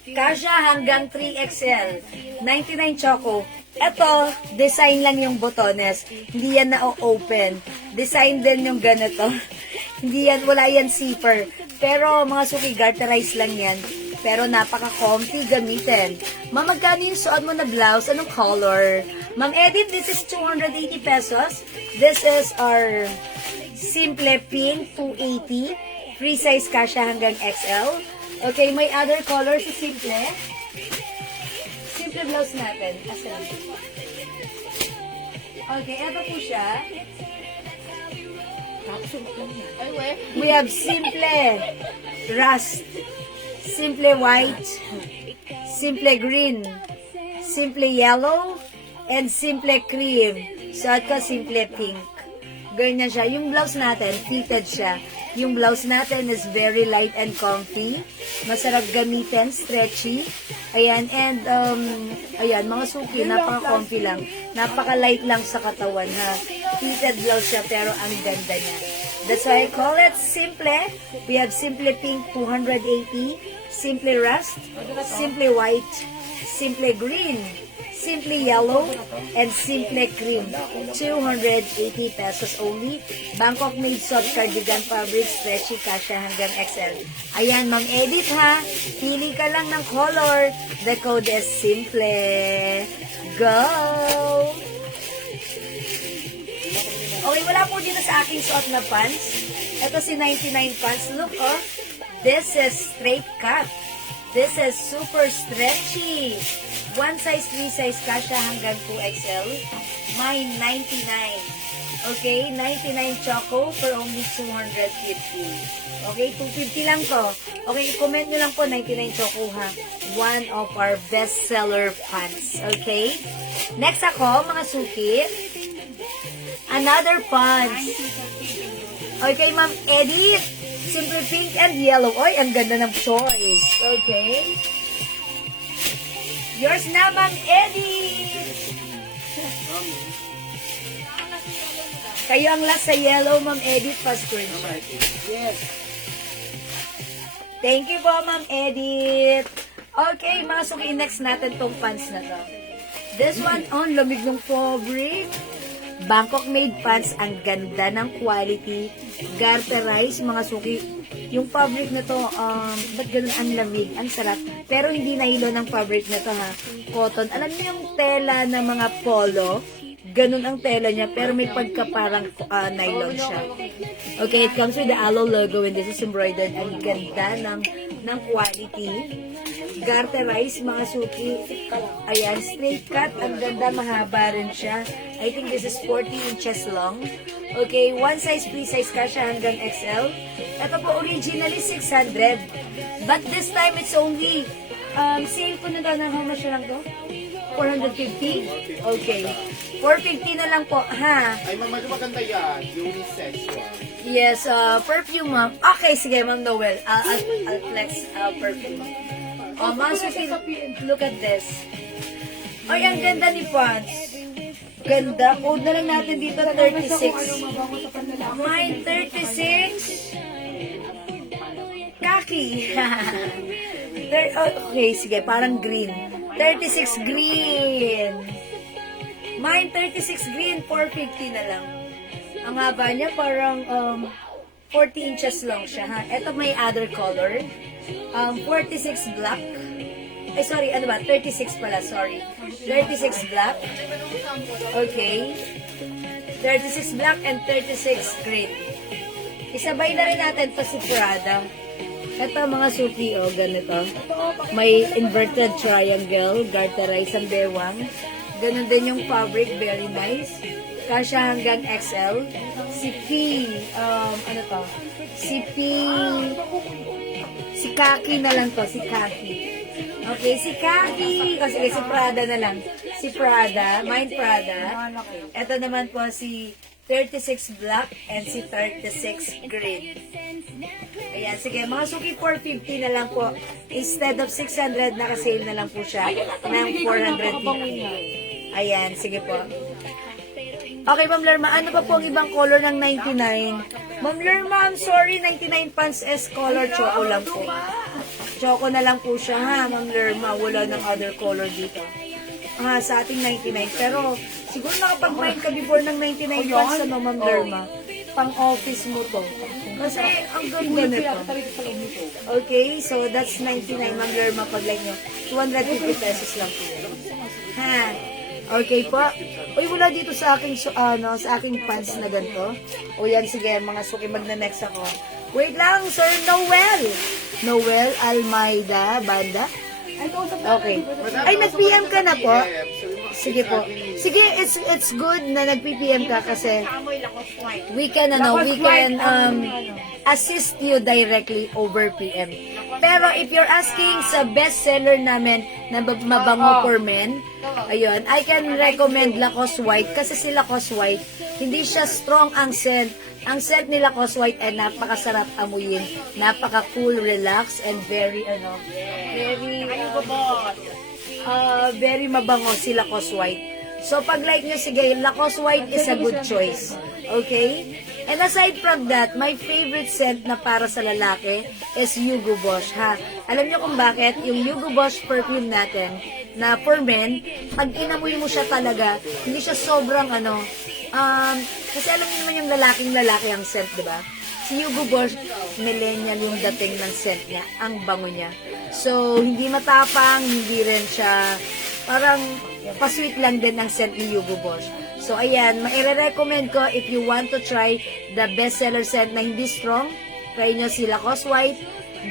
Kasya hanggang 3XL. 99 Choco. Ito, design lang yung botones. Hindi yan na-open. Design din yung ganito. Hindi yan, wala yan zipper. Pero mga suki, garterize lang yan. Pero napaka-comfy gamitin. Ma'am, magkano yung suot mo na blouse? Anong color? Ma'am Edith, this is 280 pesos. This is our simple pink, 280. Free size kasya hanggang XL. Okay, may other color sa simple. Simple blouse natin. Asan? Okay, eto po siya. Ay, we. We have simple rust, simple white, simple green, simple yellow, and simple cream. Suot ko simple pink. Ganyan siya. Yung blouse natin, fitted siya. Yung blouse natin is very light and comfy. Masarap gamitin, stretchy. Ayan, and, ayan, mga suki, napaka-comfy lang. Napaka-light lang sa katawan, ha. Fitted blouse siya, pero ang ganda niya. That's why I call it simple. We have simple pink, 280. Simple rust, simple white, simple green, simple yellow, and simple cream. 280 pesos only. Bangkok made soft cardigan fabric, stretchy, kasya hanggang XL. Ayan, Ma'am Edith, ha. Pili ka lang ng color. The code is simple. Go! Okay, wala po dito sa aking suot na pants. Ito si 99 pants. Look, oh. This is straight cut. This is super stretchy. One size, 3 size kasya hanggang 2XL. Mine, 99. Okay, 99 Choco for only 250. Okay, 250 lang to. Okay, comment nyo lang po, 99 Choco, ha. One of our bestseller pants. Okay? Next ako, mga suki. Another pants. Okay, Ma'am Edith. Simple pink and yellow. Oy, ang ganda ng choice. Okay? Yours na, Ma'am Eddie. Kayo ang last sa yellow, Ma'am Edith, pa screenshot. Yes. Thank you po, Ma'am Edith. Okay, mga suki, next natin tong pants na to. This one, on lamig ng fabric. Bangkok made pants, ang ganda ng quality. Garterized, mga suki. Yung fabric na to, ba't ganun ang lamig? Ang sarap. Pero hindi nahilo ng fabric na to, ha. Cotton. Alam niyo yung tela ng mga polo? Ganun ang tela niya, pero may pagka parang nylon siya. Okay, it comes with the aloe logo and this is embroidered. Ang ganda ng quality. Garterized, mga suki. Ayan, straight cut. Ang ganda, mahaba rin siya. I think this is 40 inches long. Okay, one size, free size ka siya hanggang XL. Ito po, originally 600. But this time, it's only, sale po na daw ng how much na lang to? 450? Okay. 450 na lang po, ha? Ay, mama, maganda yan. Unisex one. Yes, perfume, ma'am. Okay, sige, Ma'am Noel. I'll flex perfume. Oh, Ma'am Susie, look at this. Ay, ang ganda ni Pants. Ganda. Code na lang natin dito, 36. Mine, 36. Kaki. Okay, sige, parang green. 36 green. Mine, 36 green, 450 na lang. Ang haba niya, parang 40 inches long siya, ha? Ito may other color. 46 black. Ay, sorry, ano ba? 36 pala, sorry. 36 black. Okay. 36 black and 36 green. Isabay na rin natin pa si Prada. Ito mga suki, oh, ganito. May inverted triangle, garterized ang bewang. Ganun din yung fabric, very nice. Kasya hanggang XL. Si P, ano to? Si P, si Kaki na lang to, si Kaki. Okay, si Kaki. O sige, si Prada na lang. Si Prada, mine Prada. Ito naman po si 36 black and si 36 green. Ayan, sige, mga suki 450 na lang po. Instead of 600, naka-sale na lang po siya ng 450. Ayan, sige po. Okay, Ma'am Lerma, ano pa po ang ibang color ng 99? Ma'am Lerma, I'm sorry, 99 pants S color, choco lang po. Choco na lang po siya, ha, Ma'am Lerma. Wala ng other color dito. Sa ating 99. Pero, siguro nakapag-mind ka before ng 99 pants, ano, Ma'am Lerma? Pang-office mo to. Kasi, ang ganda nito. Okay, so that's 99, Ma'am Lerma, pag-like nyo. 250 pesos lang po. Ha? Okay po. Uy, wala dito sa aking, sa aking pants na ganito. O yan, sige, mga suki, magna-next ako. Wait lang, Sir Noel. Noel Almeida, banda. Okay. Ay, nag-PM ka na po? Sige po. Sige, it's good na nag-PM ka kasi we can assist you directly over PM. Pero if you're asking sa bestseller namin na mabango for men, ayun, I can recommend Lacoste White kasi si Lacoste White, hindi siya strong ang scent. Ang scent ni Lacoste White ay napakasarap amuyin, napaka-cool, relax, and very mabango si Lacoste White. So, pag like nyo, sige, Lacoste White is a good choice. Okay? And aside from that, my favorite scent na para sa lalaki is Hugo Boss, ha? Alam nyo kung bakit? Yung Hugo Boss perfume natin, na for men, pag inamoy mo siya talaga, hindi siya sobrang kasi alam niyo naman yung lalaking-lalaki ang scent, di ba? Si Hugo Boss, millennial yung dating ng scent niya, ang bango niya. So, hindi matapang, hindi rin siya, parang pasweet lang din ang scent ni Hugo Boss. So, ayan, maire-recommend ko if you want to try the bestseller scent na hindi strong, try nyo si Lacoste White.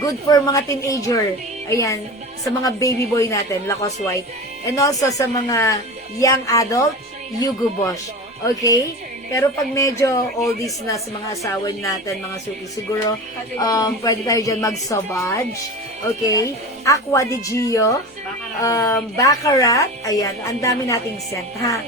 Good for mga teenager. Ayan, sa mga baby boy natin, Lacoste White. And also sa mga young adult, Hugo Boss. Okay? Pero pag medyo oldies na sa mga asawa natin, mga suki, siguro pwede tayo dyan mag-Sauvage. Okay? Aqua di Gio. Baccarat. Ayan, ang dami nating scent, ha?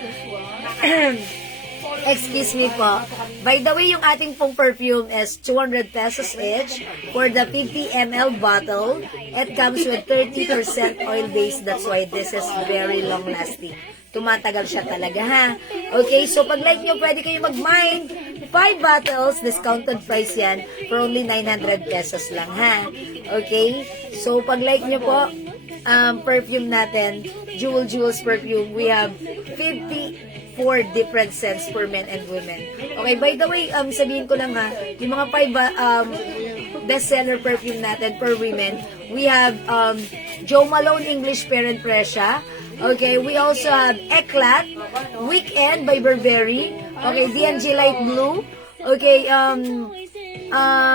Excuse me po. By the way, yung ating pong perfume is 200 pesos each for the 50 ml bottle. It comes with 30% oil base. That's why this is very long lasting. Tumatagal siya talaga, ha? Okay, so pag like nyo, pwede kayo mag-mine. 5 bottles, discounted price yan for only 900 pesos lang, ha? Okay, so pag like nyo po, perfume natin, Jewels perfume, we have 54 different scents for men and women. Okay, by the way, sabihin ko lang ha, yung mga 5 bestseller perfume natin for women, we have Jo Malone English Parent Pressure. Okay, we also have Eclat, Weekend by Burberry. Okay, D&G Light Blue. Okay,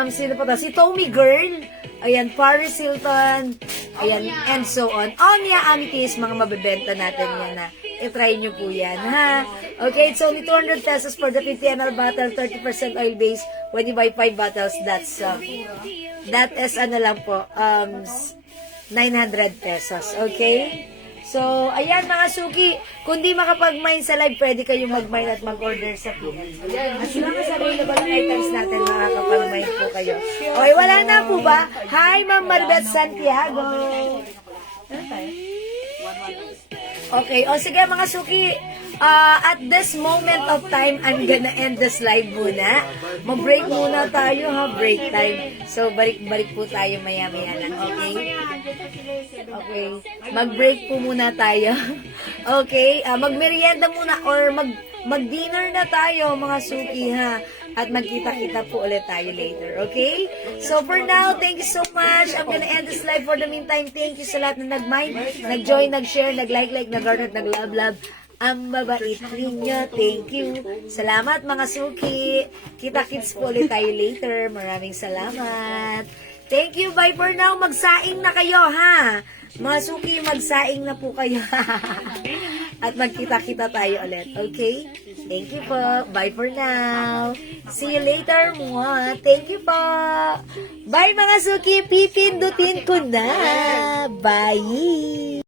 sino pa to? Si Tommy Girl. Ayan, Paris Hilton. Ayan, and so on. Omnia Amethyst, mga mabibenta natin yan na. I-try nyo po yan, ha? Okay, it's only 200 pesos for the 50 ml bottle, 30% oil base. When you buy 5 bottles, that is ano lang po, 900 pesos. Okay? So, ayan mga suki, kung di makapag-mine sa live, pwede kayong mag-mine at mag-order sa PL. As long as available ang items natin, makakapag-mine po kayo. Okay, wala na po ba? Hi, Ma'am Maribeth Santiago. Okay, o sige mga suki, at this moment of time, I'm gonna end this live muna. Mag-break muna tayo ha, break time. So, balik po tayo maya-maya lang, okay? Okay, mag-break po muna tayo. Okay, mag-merienda muna or mag-dinner na tayo mga suki ha. At magkita-kita po ulit tayo later, okay? So for now, thank you so much. I'm gonna end this live for the meantime. Thank you sa lahat na nag-mind, nag-join, nag-share, nag-like, nag-heart, nag-love. Ang babait ninyo. Thank you. Salamat mga suki. Kita-kits po ulit tayo later. Maraming salamat. Thank you. Bye for now. Magsaing na kayo, ha? Mga suki, magsaing na po kayo. At magkita-kita tayo ulit. Okay? Thank you po. Bye for now. See you later. Mwah. Thank you po. Bye mga suki. Pipindutin ko na. Bye.